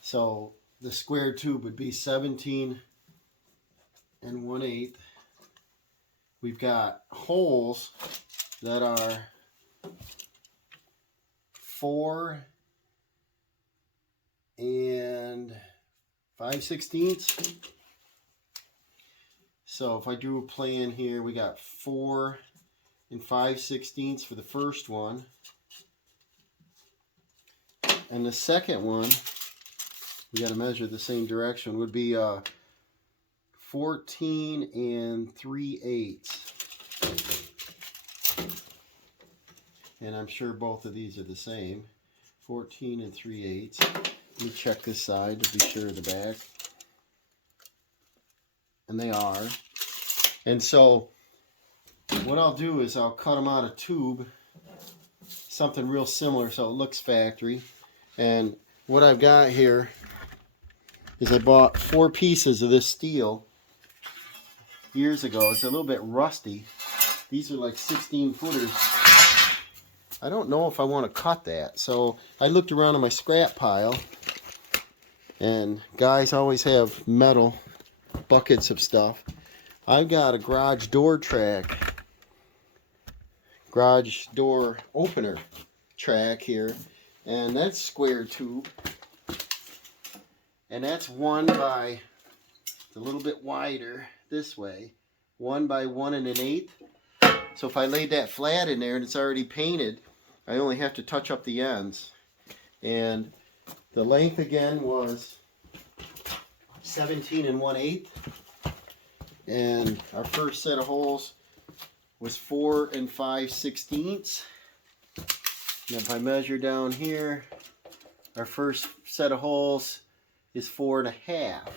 So the square tube would be 17 1/8. We've got holes that are 4 5/16. So if I drew a plan here, we got 4 5/16 for the first one. And the second one, we got to measure the same direction, would be 14 3/8. And I'm sure both of these are the same. 14 3/8. Let me check this side to be sure of the back. And they are. And so what I'll do is I'll cut them out of tube, something real similar so it looks factory. And what I've got here is I bought 4 pieces of this steel years ago. It's a little bit rusty. These are like 16 footers. I don't know if I want to cut that. So I looked around in my scrap pile, and guys always have metal buckets of stuff. I've got a garage door opener track here, and that's square tube, and that's 1 by, a little bit wider this way, 1 by 1 1/8. So if I laid that flat in there and it's already painted, I only have to touch up the ends. And the length again was 17 1/8. And our first set of holes was 4 5/16. And if I measure down here, our first set of holes is 4 1/2.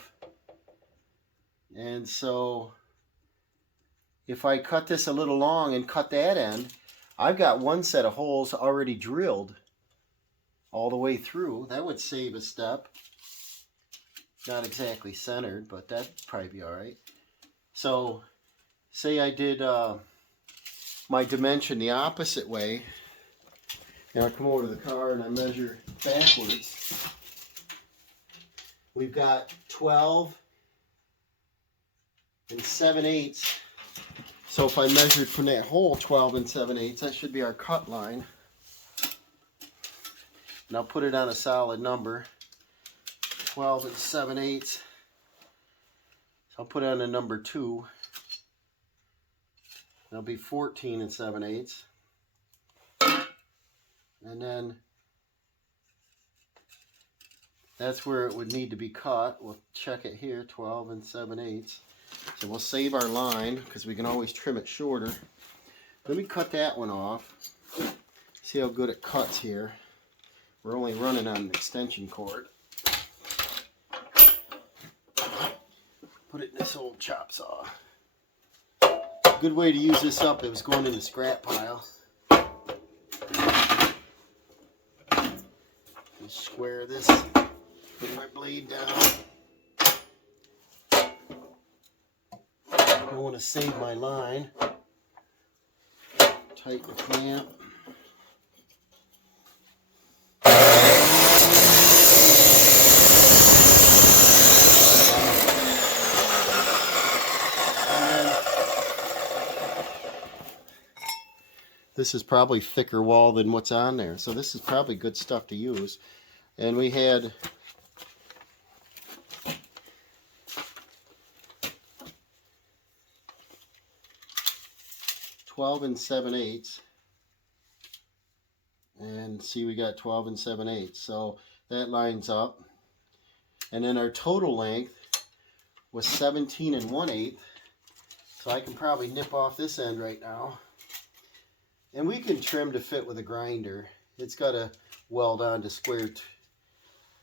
And so if I cut this a little long and cut that end, I've got 1 set of holes already drilled all the way through. That would save a step. Not exactly centered, but that'd probably be all right. So say I did my dimension the opposite way, and I come over to the car and I measure backwards. We've got 12 and 7/8. So if I measured from that hole 12 and 7/8, that should be our cut line. And I'll put it on a solid number, 12 and 7/8. So I'll put it on a number 2. That'll be 14 and 7/8. And then that's where it would need to be cut. We'll check it here, 12 and 7/8. So we'll save our line because we can always trim it shorter. Let me cut that one off. See how good it cuts here. We're only running on an extension cord. Put it in this old chop saw. Good way to use this up, it was going in the scrap pile. Just square this, put my blade down. I want to save my line. Tighten the clamp. This is probably thicker wall than what's on there, so this is probably good stuff to use. And we had 12 and 7/8, and see, we got 12 and 7/8, so that lines up. And then our total length was 17 and 1/8, so I can probably nip off this end right now. And we can trim to fit with a grinder. It's got a weld on to square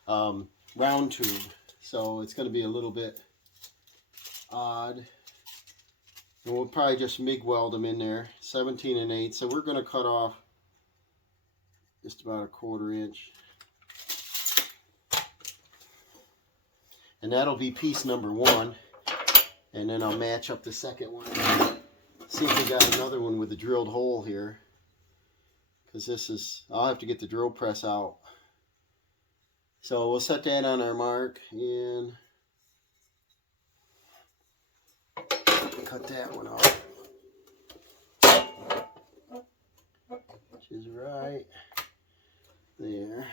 round tube, so it's going to be a little bit odd. And we'll probably just MIG weld them in there, 17 and 8. So we're going to cut off just about a 1/4 inch. And that'll be piece number 1. And then I'll match up the second one. See if we got another one with a drilled hole here. Because this is, I'll have to get the drill press out. So we'll set that on our mark and cut that one off. Which is right there.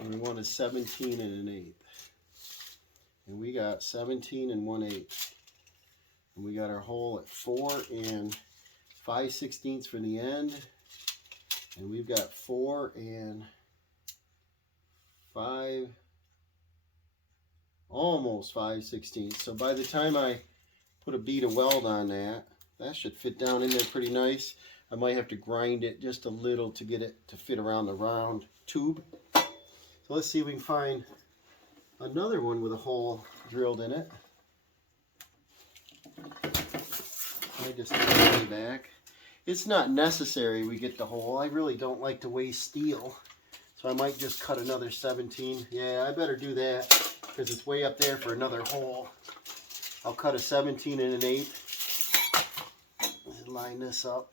And we want a 17 and 1/8. And we got 17 and 1/8. And we got our hole at 4 and 5/16 for the end. And we've got 4 and 5, almost 5/16. So by the time I put a bead of weld on that, that should fit down in there pretty nice. I might have to grind it just a little to get it to fit around the round tube. So let's see if we can find another one with a hole drilled in it. I just put it way back. It's not necessary we get the hole. I really don't like to waste steel. So I might just cut another 17. Yeah, I better do that because it's way up there for another hole. I'll cut a 17 and 1/8. Let's line this up.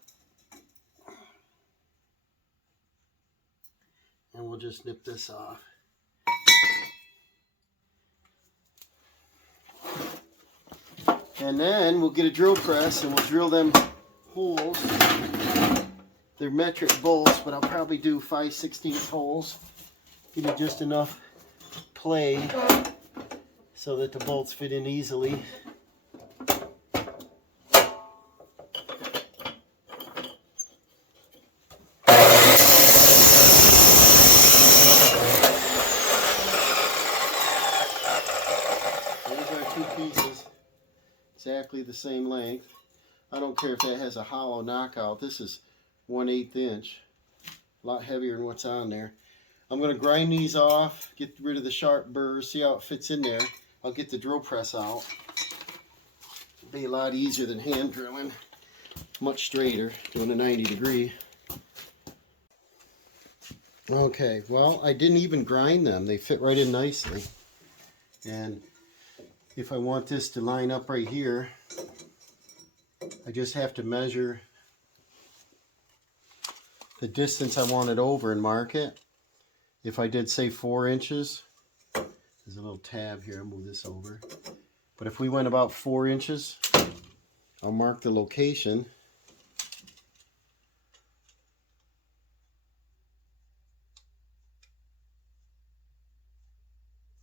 And we'll just nip this off. And then we'll get a drill press and we'll drill them holes. They're metric bolts, but I'll probably do 5/16 holes. Give me just enough play so that the bolts fit in easily. There's our 2 pieces. Exactly the same length. I don't care if that has a hollow knockout. This is 1/8 inch. A lot heavier than what's on there. I'm going to grind these off, get rid of the sharp burrs, see how it fits in there. I'll get the drill press out. It'll be a lot easier than hand drilling. Much straighter, doing a 90-degree. Okay, well, I didn't even grind them. They fit right in nicely. And if I want this to line up right here, I just have to measure the distance I want it over and mark it. If I did say 4 inches, there's a little tab here, I'll move this over. But if we went about 4 inches, I'll mark the location.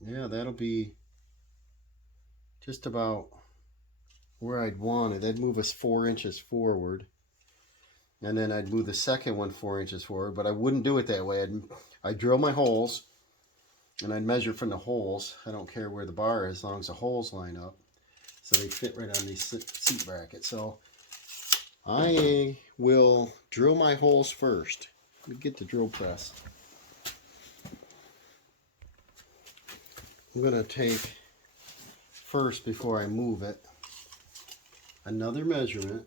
Yeah, that'll be just about where I'd want it. That'd move us 4 inches forward. And then I'd move the second one 4 inches forward, but I wouldn't do it that way. I'd drill my holes, and I'd measure from the holes. I don't care where the bar is, as long as the holes line up. So they fit right on these seat brackets. So I will drill my holes first. Let me get the drill press. I'm going to take first, before I move it, another measurement.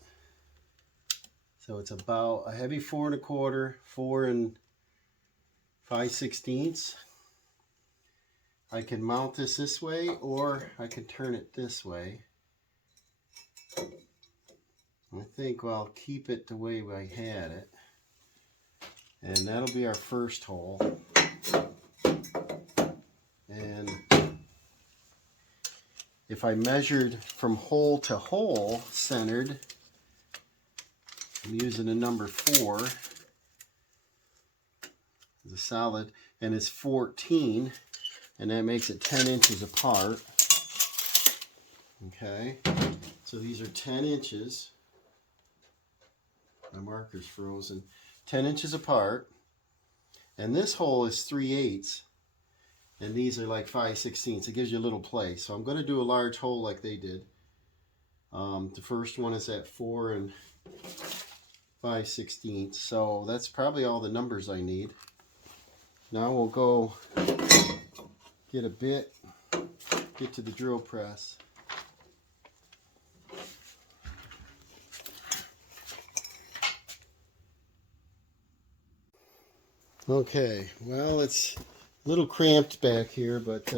So it's about a heavy 4 1/4, 4 5/16. I can mount this way, or I can turn it this way. I think I'll keep it the way I had it. And that'll be our first hole. And if I measured from hole to hole centered, I'm using a number 4 as a solid, and it's 14, and that makes it 10 inches apart. Okay, so these are 10 inches. My marker's frozen. 10 inches apart, and this hole is 3/8, and these are like 5/16. It gives you a little play. So I'm going to do a large hole like they did. The first one is at 4 5/16. So that's probably all the numbers I need. Now we'll go get a bit, get to the drill press. Okay, well, it's a little cramped back here, but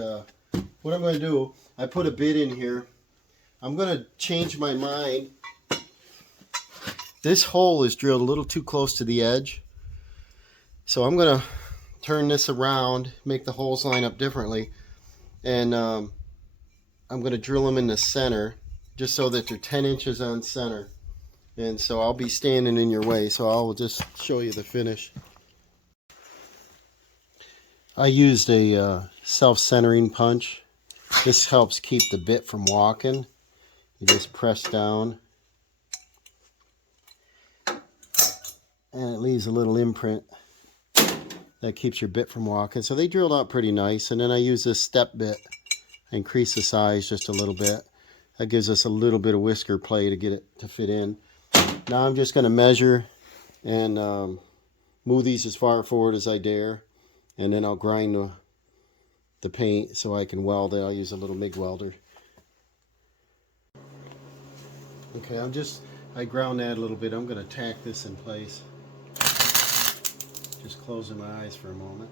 what I'm going to do, I put a bit in here. I'm going to change my mind. This hole is drilled a little too close to the edge, so I'm going to turn this around, make the holes line up differently, and I'm going to drill them in the center, just so that they're 10 inches on center. And so I'll be standing in your way, so I'll just show you the finish. I used a self-centering punch. This helps keep the bit from walking. You just press down, and it leaves a little imprint that keeps your bit from walking. So they drilled out pretty nice. And then I use this step bit, increase the size just a little bit. That gives us a little bit of whisker play to get it to fit in. Now I'm just going to measure and move these as far forward as I dare. And then I'll grind the paint so I can weld it. I'll use a little MIG welder. Okay, I ground that a little bit. I'm going to tack this in place. Just closing my eyes for a moment.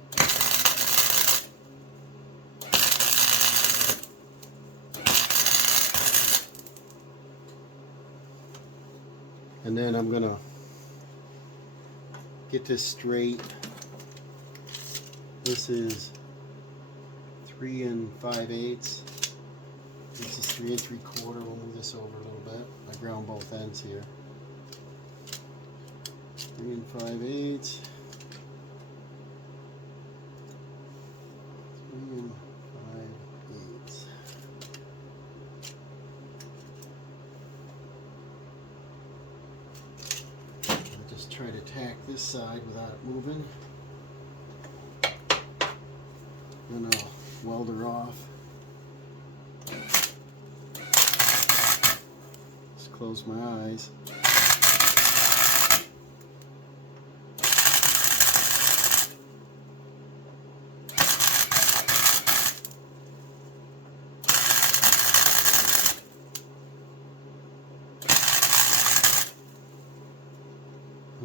And then I'm going to get this straight. This is 3 5/8. This is 3 3/4. We'll move this over a little bit. I ground both ends here. 3 5/8. 3 5/8. I'll just try to tack this side without it moving. Then I'll weld her off. Just close my eyes.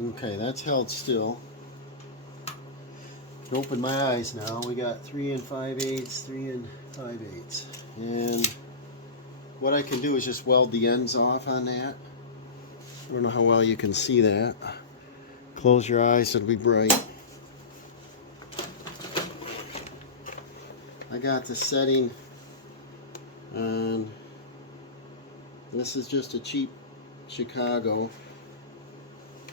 Okay, that's held still. Open my eyes now. We got 3 5/8, 3 5/8, and what I can do is just weld the ends off on that. I don't know how well you can see that. Close your eyes, it'll be bright. I got the setting on, this is just a cheap Chicago.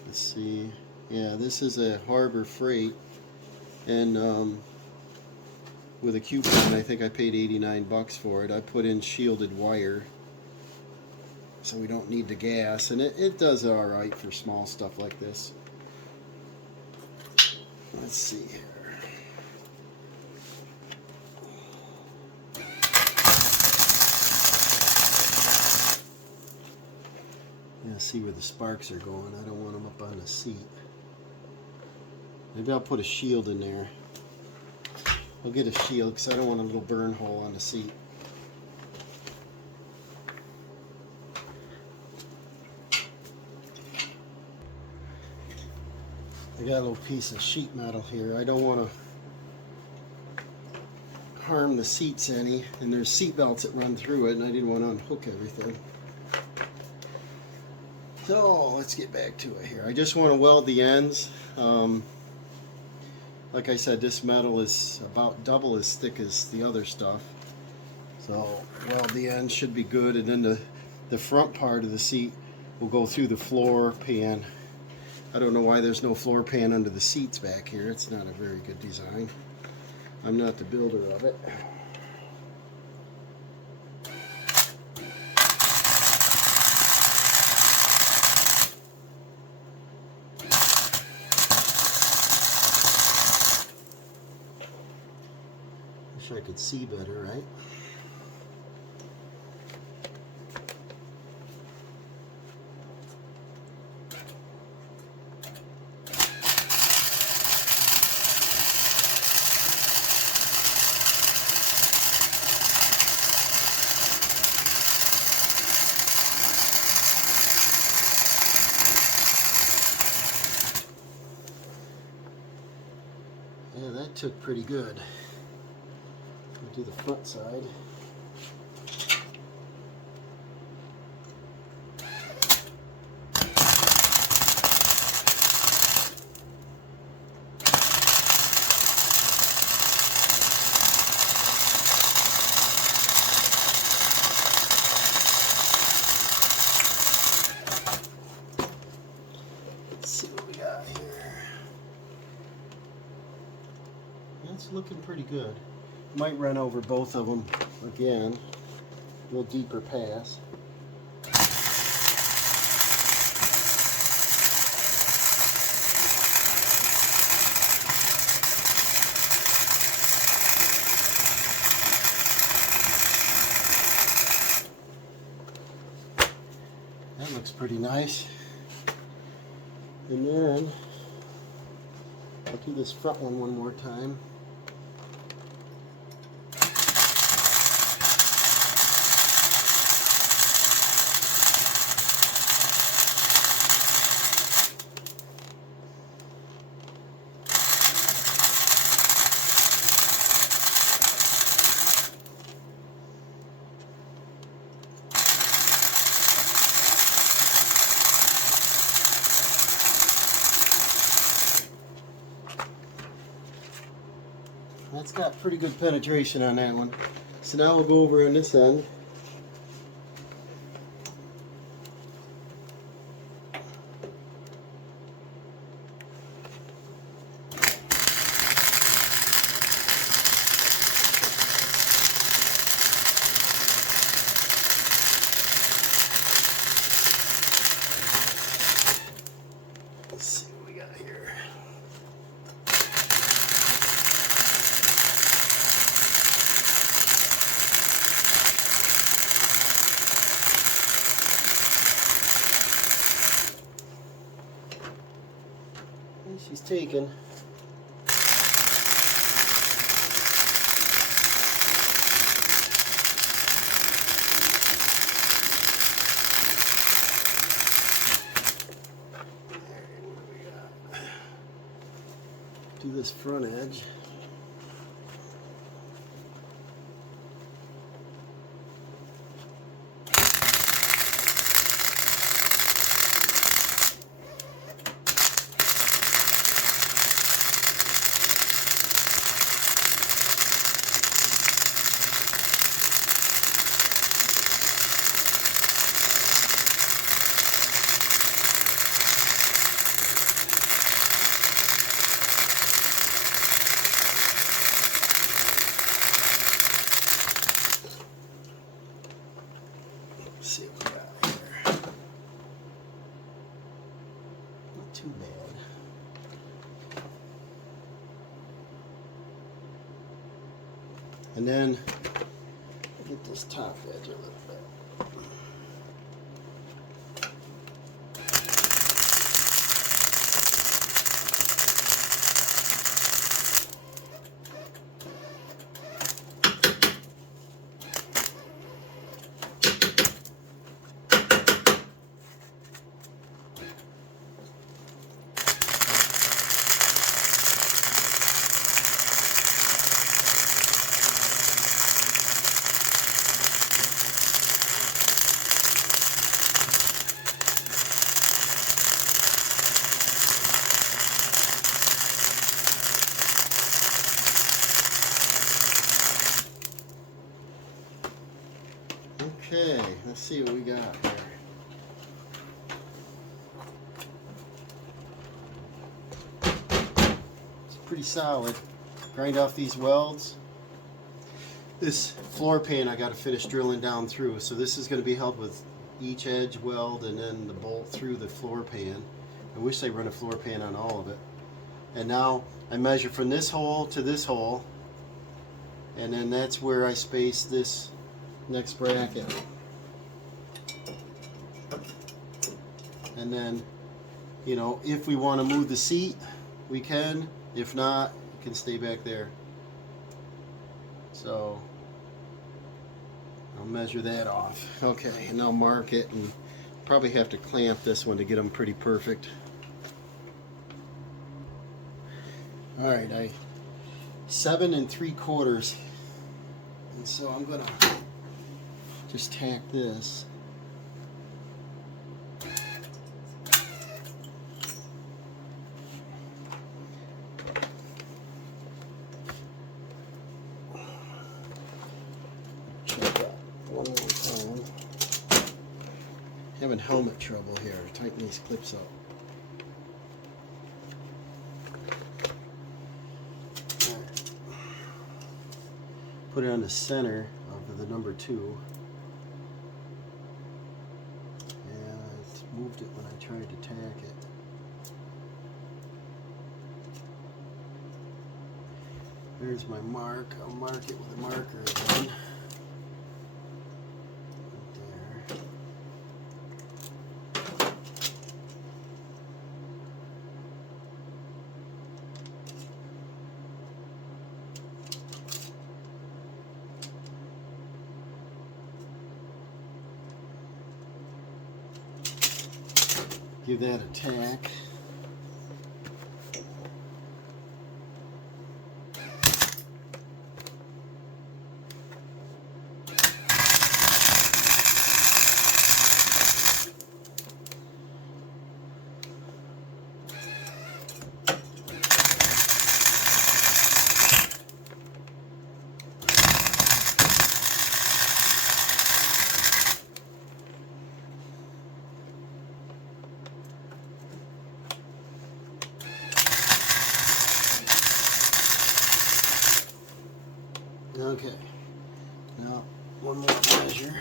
Let's see, yeah, this is a Harbor Freight, and with a coupon I think I paid 89 bucks for it. I put in shielded wire so we don't need the gas, and it does alright for small stuff like this. Let's see here. Yeah, see where the sparks are going. I don't want them up on the seat. Maybe I'll put a shield in there. I'll get a shield because I don't want a little burn hole on the seat. I got a little piece of sheet metal here. I don't want to harm the seats any, and there's seat belts that run through it, and I didn't want to unhook everything. So let's get back to it here. I just want to weld the ends. Like I said, this metal is about double as thick as the other stuff. So weld the ends should be good, and then the front part of the seat will go through the floor pan. I don't know why there's no floor pan under the seats back here. It's not a very good design. I'm not the builder of it. Wish I could see better, right? Yeah, that took pretty good. I'll do the front side. Let's see what we got here. That's looking pretty good. Might run over both of them again. A little deeper pass. That looks pretty nice. And then I'll do this front one more time. That's got pretty good penetration on that one. So now we'll go over on this end. Let's see what we got here. She's taken. Do this front edge. And then get this top edge a little bit. Okay, let's see what we got here. It's pretty solid. Grind off these welds. This floor pan I got to finish drilling down through, so this is going to be held with each edge weld and then the bolt through the floor pan. I wish they run a floor pan on all of it. And now I measure from this hole to this hole, and then that's where I space this next bracket. And then, you know, if we want to move the seat, we can. If not, it can stay back there. So I'll measure that off. Okay, and I'll mark it, and probably have to clamp this one to get them pretty perfect. All right, 7 3/4, and so I'm gonna just tack this. Check that one more time. Having helmet trouble here. Tighten these clips up. Put it on the center of the number 2. And I moved it when I tried to tack it. There's my mark. I'll mark it with a marker again. Right there. Give that a tack. Okay, now one more measure.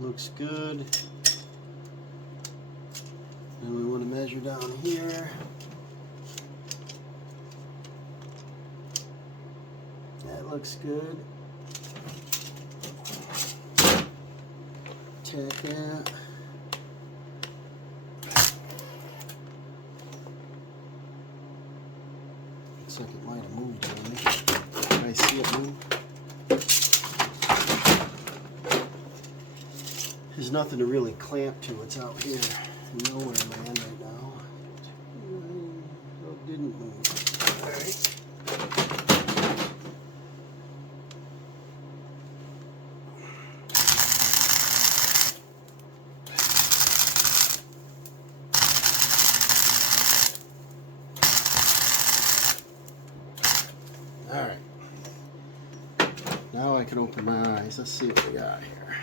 Looks good. And we want to measure down here. That looks good. Tack that. Looks like it might have moved on me. Can I see it move? There's nothing to really clamp to. It's out here. Nowhere land right now. It didn't move. Alright. Alright. Now I can open my eyes. Let's see what we got here.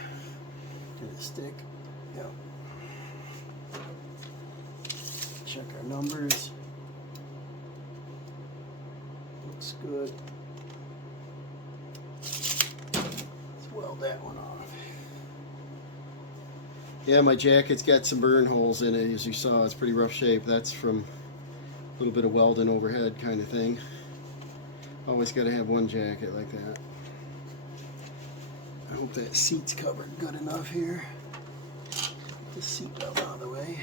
Did it stick? Yep. Check our numbers. Looks good. Let's weld that one off. Yeah, my jacket's got some burn holes in it, as you saw. It's pretty rough shape. That's from little bit of welding overhead kind of thing. Always got to have one jacket like that. I hope that seat's covered good enough here. Get the seat belt out of the way.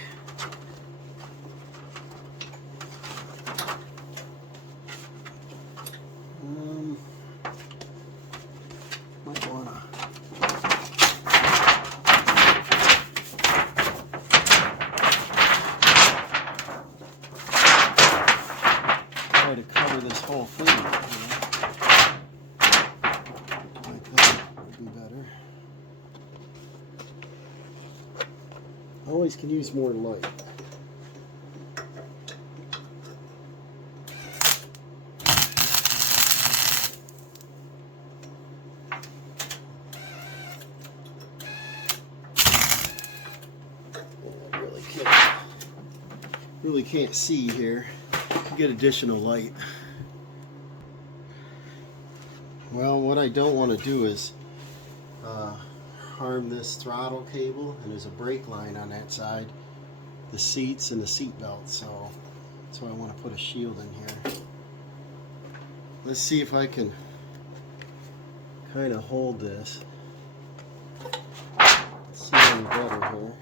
Might wanna try to cover this whole thing. Like that would be better. Always can use more light. Really can't see here. Get additional light. Well, what I don't want to do is harm this throttle cable, and there's a brake line on that side, the seats and the seat belt, so that's why I want to put a shield in here. Let's see if I can kind of hold this. See any better here.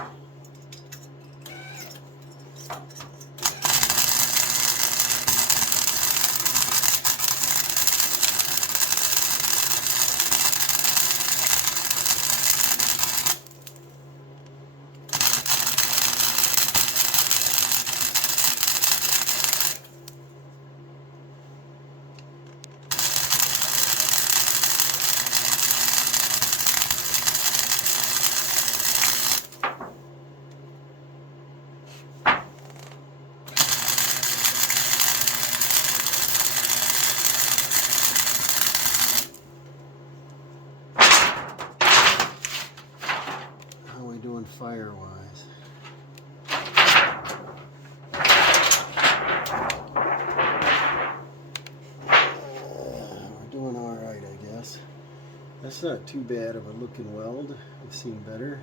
Doing fire-wise. We're doing all right, I guess. That's not too bad of a looking weld. I've seen better.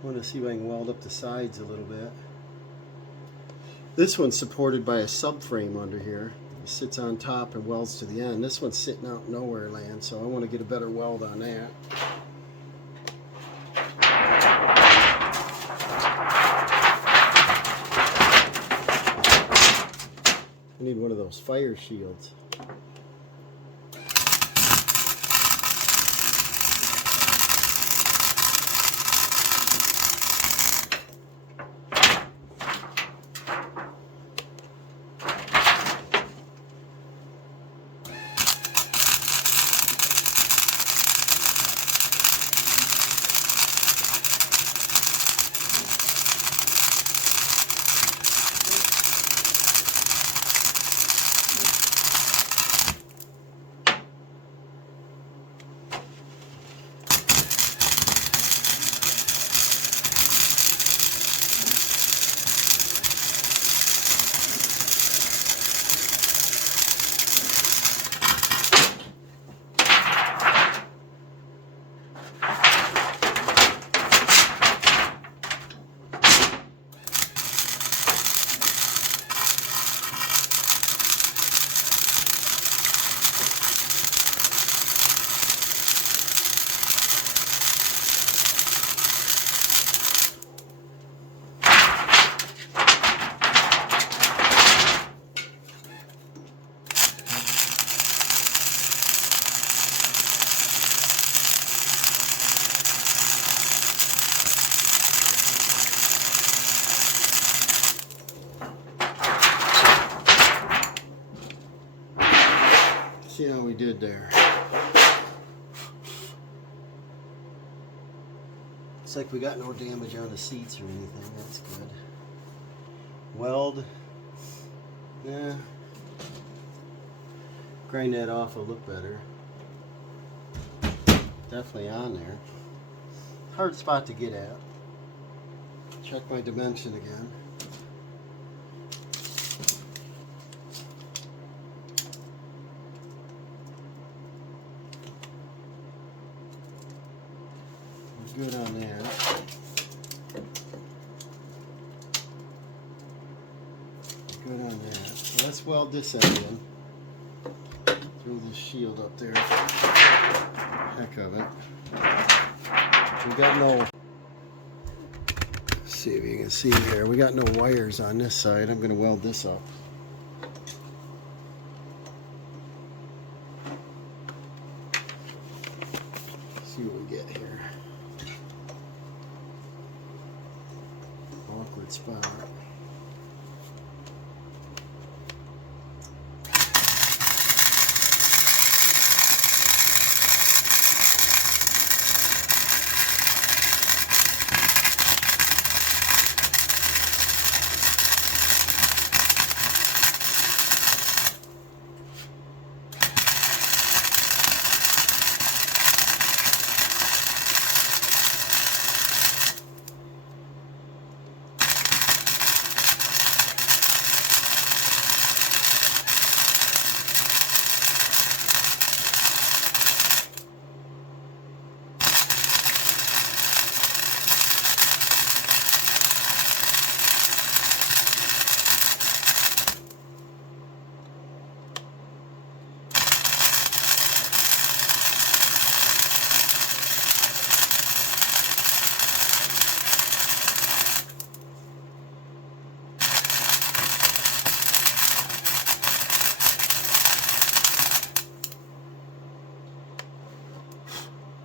I want to see if I can weld up the sides a little bit. This one's supported by a subframe under here. It sits on top and welds to the end. This one's sitting out nowhere land, so I want to get a better weld on that. I need one of those fire shields. See how we did there. Looks like we got no damage on the seats or anything. That's good. Weld. Yeah. Grind that off will look better. Definitely on there. Hard spot to get at. Check my dimension again. Good on there. good on that. So let's weld this end in. Throw this shield up there. Heck of it. We got no... Let's see if you can see here. We got no wires on this side. I'm going to weld this up. See what we get here. Awkward spot.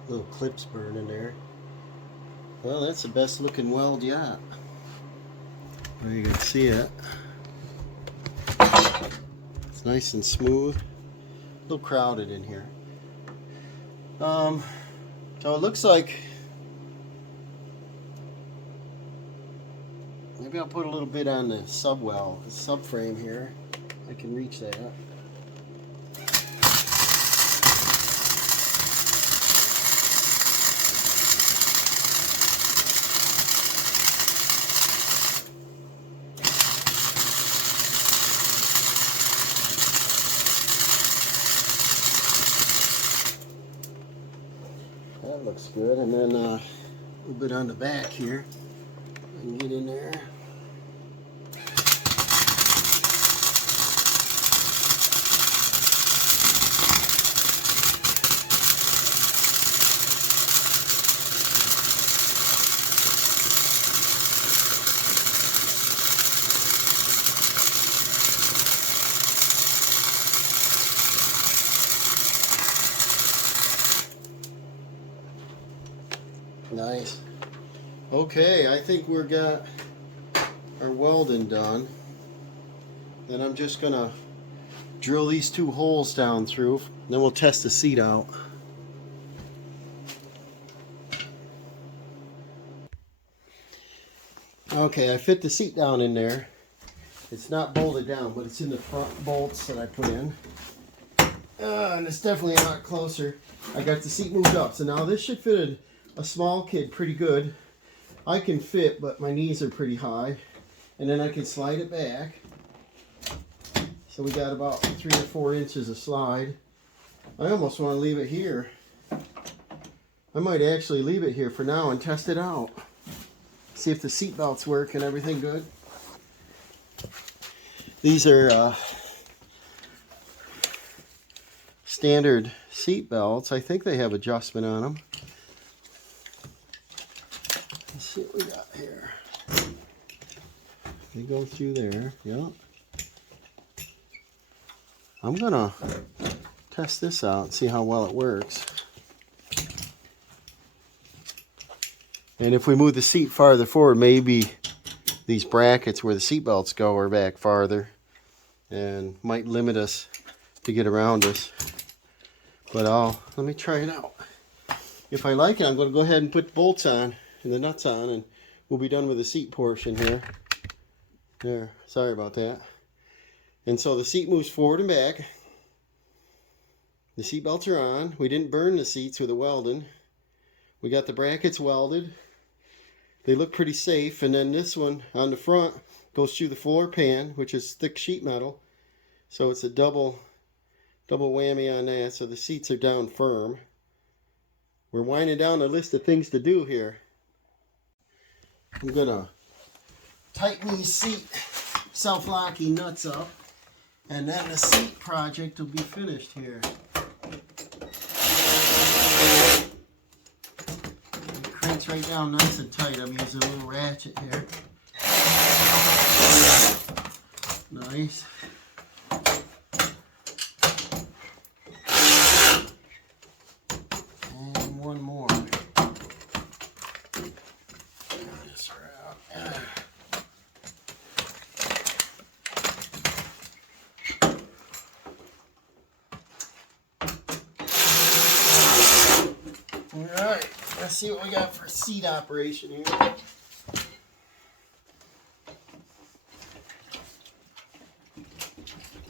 Little clips burning there. Well, that's the best looking weld yet. Well, you can see it. It's nice and smooth. A little crowded in here. So it looks like maybe I'll put a little bit on the subframe here. I can reach that. That looks good. And then a little bit on the back here. I can get in there. Nice. Okay, I think we've got our welding done. Then I'm just gonna drill these two holes down through. Then we'll test the seat out. Okay, I fit the seat down in there. It's not bolted down, but it's in the front bolts that I put in. And it's definitely a lot closer. I got the seat moved up, so now this should fit a small kid pretty good. I can fit, but my knees are pretty high. And then I can slide it back. So we got about 3 or 4 inches of slide. I almost want to leave it here. I might actually leave it here for now and test it out. See if the seat belts work and everything good. These are standard seat belts. I think they have adjustment on them. Let's see what we got here. They go through there. Yep. I'm gonna test this out and see how well it works. And if we move the seat farther forward, maybe these brackets where the seat belts go are back farther and might limit us to get around us. But let me try it out. If I like it, I'm going to go ahead and put the bolts on and the nuts on, and we'll be done with the seat portion here. There, sorry about that. And so the seat moves forward and back. The seat belts are on. We didn't burn the seats with the welding. We got the brackets welded. They look pretty safe. And then this one on the front goes through the floor pan, which is thick sheet metal. So it's a double whammy on that. So the seats are down firm. We're winding down a list of things to do here. I'm gonna tighten these seat self-locking nuts up, and then the seat project will be finished here. It cranks right down nice and tight. I'm using a little ratchet here. Nice. And one more. This around. Alright, let's see what we got for seat operation here.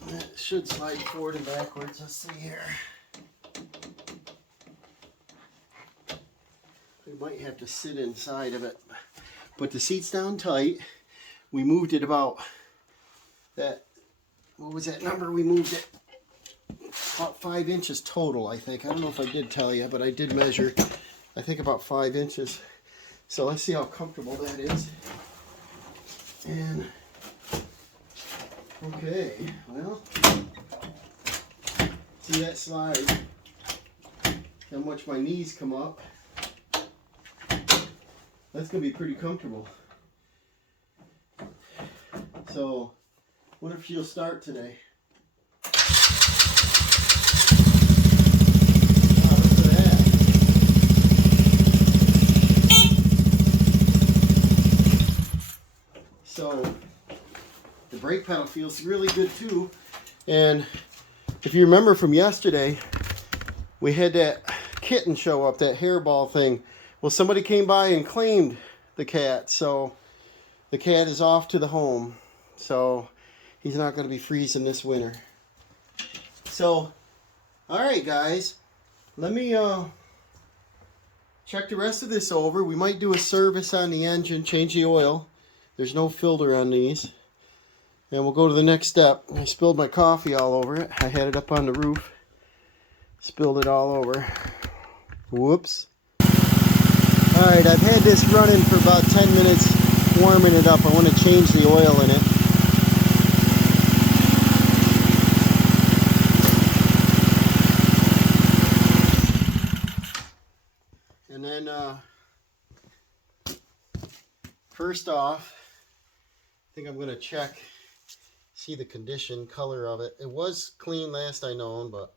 It should slide forward and backwards. Let's see here. We might have to sit inside of it. But the seat's down tight. We moved it about that, what was that number? We moved it about 5 inches total, I think. I don't know if I did tell you, but I did measure, I think about 5 inches. So let's see how comfortable that is. And, okay, well, see that slide, how much my knees come up. That's going to be pretty comfortable. So, what if she'll start today? Wow, look at that. So, the brake pedal feels really good too. And if you remember from yesterday, we had that kitten show up, that hairball thing. Well, somebody came by and claimed the cat, so the cat is off to the home. So he's not going to be freezing this winter. So, alright guys, let me check the rest of this over. We might do a service on the engine, change the oil. There's no filter on these. And we'll go to the next step. I spilled my coffee all over it. I had it up on the roof. Spilled it all over. Whoops. Alright, I've had this running for about 10 minutes, warming it up. I want to change the oil in it. And then, first off, I think I'm going to check, see the condition, color of it. It was clean last I known, but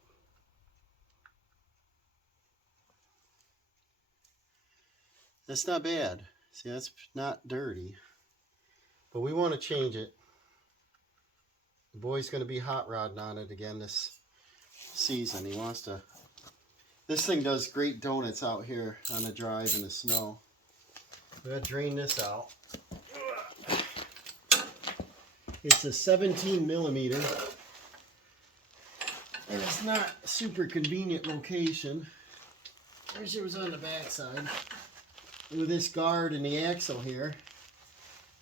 that's not bad. See, that's not dirty. But we want to change it. The boy's going to be hot rodding on it again this season. He wants to. This thing does great donuts out here on the drive in the snow. We got to drain this out. It's a 17 millimeter. And it's not a super convenient location. I wish it was on the back side. With this guard and the axle here,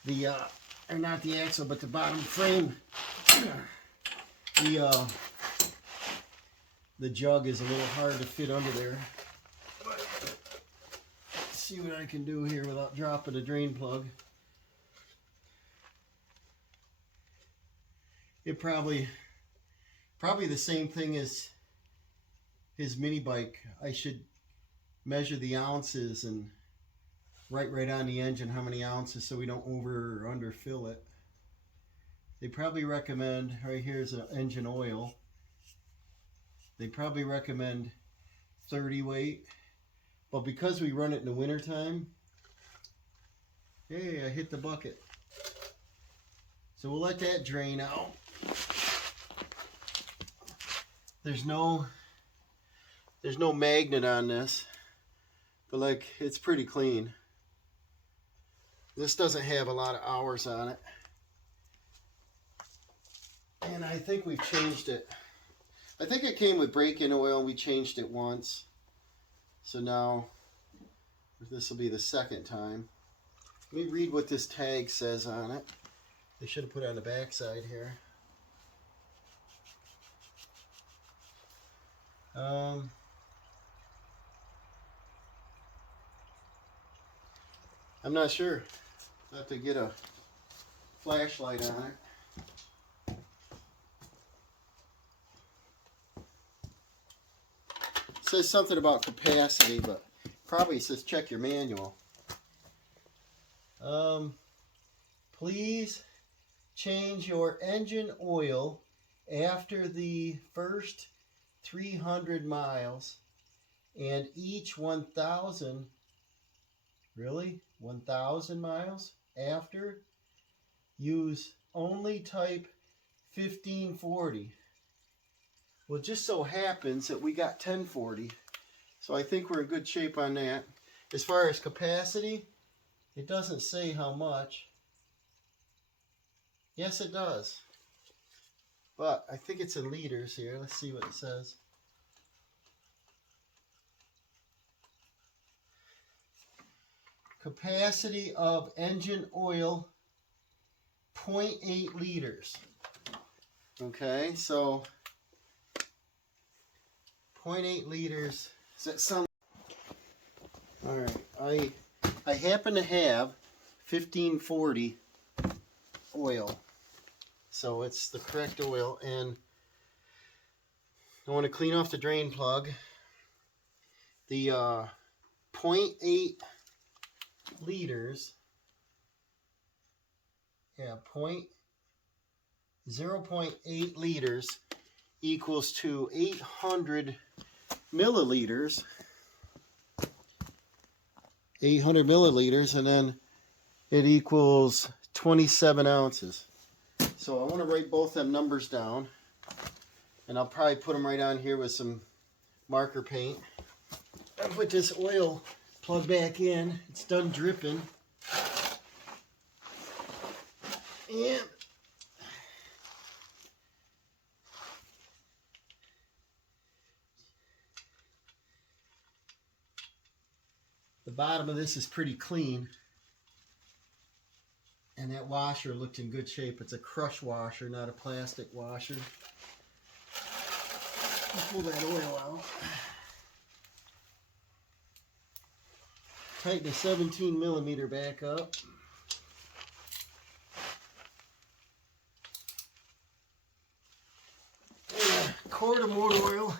or not the axle, but the bottom frame, the jug is a little hard to fit under there. But let's see what I can do here without dropping a drain plug. It probably the same thing as his mini bike. I should measure the ounces and write right on the engine how many ounces so we don't over or under fill it. They probably recommend, right here's an engine oil. They probably recommend 30 weight. But because we run it in the winter time, hey, I hit the bucket. So we'll let that drain out. There's no magnet on this, but like it's pretty clean. This doesn't have a lot of hours on it. And I think we've changed it. I think it came with break-in oil and we changed it once. So now this will be the second time. Let me read what this tag says on it. They should have put it on the back side here. I'm not sure. I'll have to get a flashlight on it. says something about capacity, but probably says check your manual. Please change your engine oil after the first 300 miles and each 1,000, really? 1,000 miles after? Use only type 1540. Well, it just so happens that we got 1040, so I think we're in good shape on that. As far as capacity, it doesn't say how much. Yes, it does. But I think it's in liters here. Let's see what it says. Capacity of engine oil, 0.8 liters. Okay, so 0.8 liters. Does that sound? All right, I happen to have 1540 oil, so it's the correct oil, and I want to clean off the drain plug. The 0.8 liters, yeah, 0.8 liters equals to 800 milliliters. 800 milliliters, and then it equals 27 ounces. So I want to write both them numbers down, and I'll probably put them right on here with some marker paint. I'll put this oil plug back in. It's done dripping. And the bottom of this is pretty clean. And that washer looked in good shape. It's a crush washer, not a plastic washer. Pull that oil out. Tighten the 17 millimeter back up. And a quart of motor oil,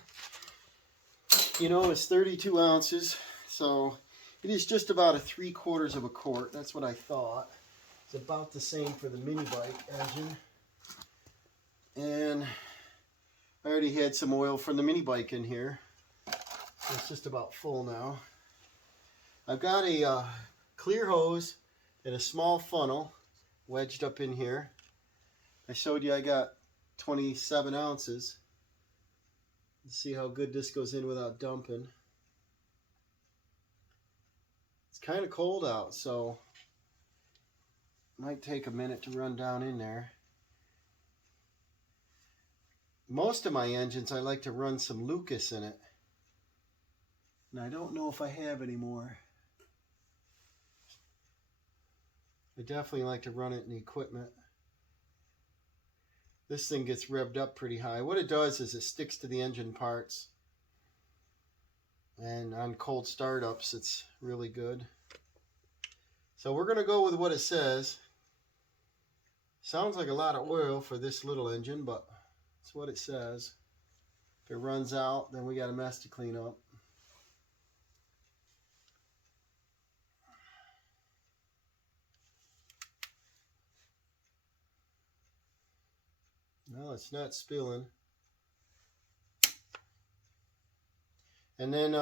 you know, is 32 ounces. So it is just about a 3/4 of a quart. That's what I thought. It's about the same for the mini bike engine. And I already had some oil from the mini bike in here. It's just about full now. I've got a clear hose and a small funnel wedged up in here. I showed you I got 27 ounces. Let's see how good this goes in without dumping. It's kind of cold out, so it might take a minute to run down in there. Most of my engines I like to run some Lucas in it. And I don't know if I have anymore. I definitely like to run it in the equipment. This thing gets revved up pretty high. What it does is it sticks to the engine parts. And on cold startups, it's really good. So we're going to go with what it says. Sounds like a lot of oil for this little engine, but it's what it says. If it runs out, then we got a mess to clean up. Well, it's not spilling. And then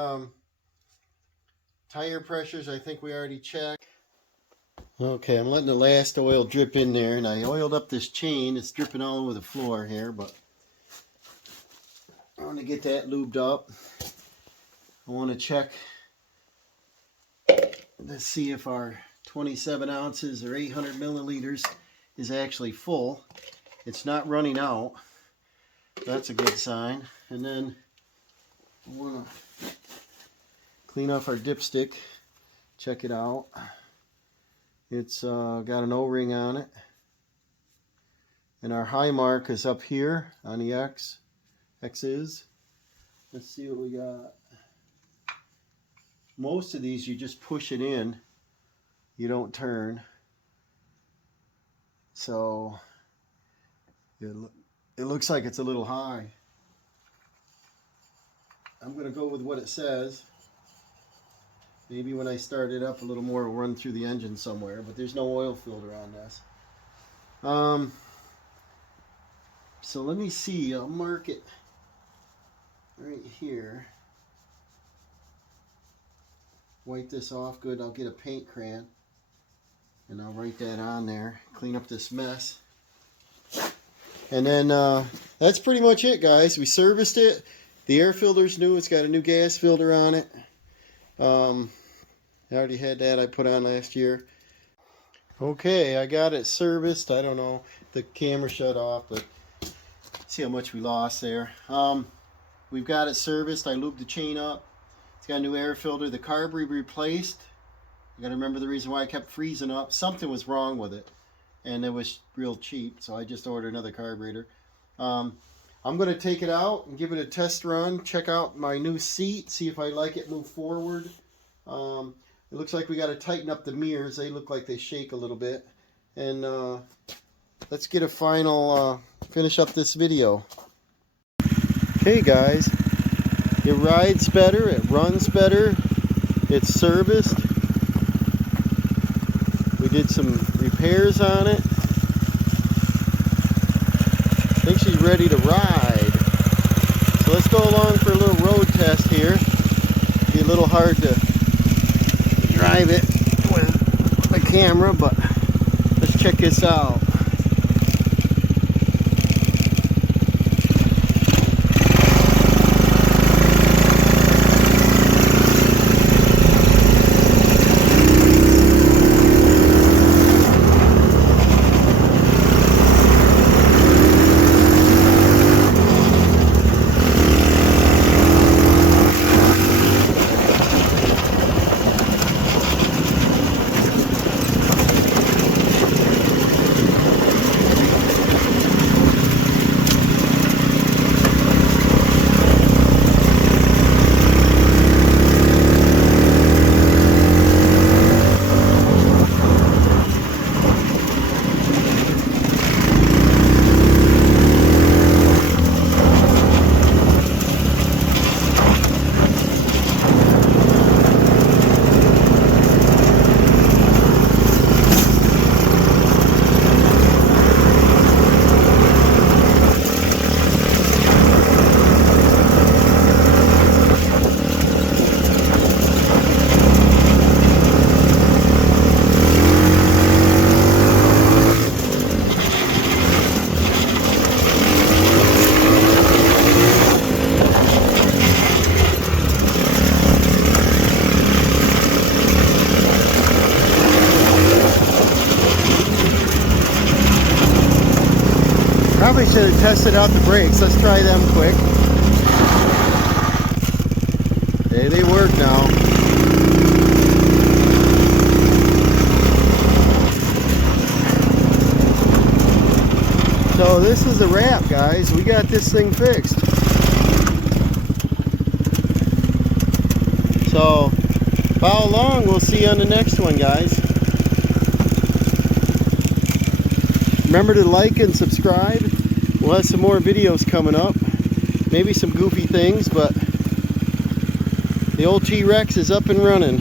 tire pressures, I think we already checked. Okay, I'm letting the last oil drip in there, and I oiled up this chain. It's dripping all over the floor here, but I want to get that lubed up. I want to check to see if our 27 ounces or 800 milliliters is actually full. It's not running out. That's a good sign. And then I want to clean off our dipstick. Check it out. It's got an O-ring on it. And our high mark is up here on the X's. Let's see what we got. Most of these you just push it in. You don't turn. So it looks like it's a little high. I'm going to go with what it says. Maybe when I start it up a little more, it'll run through the engine somewhere, but there's no oil filter on this. So let me see, I'll mark it right here. Wipe this off good. I'll get a paint crayon and I'll write that on there. Clean up this mess. And then that's pretty much it, guys. We serviced it. The air filter's new. It's got a new gas filter on it. I already had that I put on last year. Okay, I got it serviced. I don't know, the camera shut off, but see how much we lost there. We've got it serviced. I lubed the chain up. It's got a new air filter. The carb we replaced. You gotta remember the reason why I kept freezing up. Something was wrong with it, and it was real cheap, so I just ordered another carburetor. I'm gonna take it out and give it a test run, check out my new seat, see if I like it, move forward. It looks like we got to tighten up the mirrors. They look like they shake a little bit. And let's get a final finish up this video. Okay guys, it rides better, it runs better, it's serviced. We did some repairs on it. I think she's ready to ride. So let's go along for a little road test here. Be a little hard to drive it with the camera, but let's check this out. Probably should have tested out the brakes. Let's try them quick. Hey, they work now. So this is a wrap, guys. We got this thing fixed. So follow along. We'll see you on the next one, guys. Remember to like and subscribe. We'll have some more videos coming up. Maybe some goofy things, but the old T-Rex is up and running.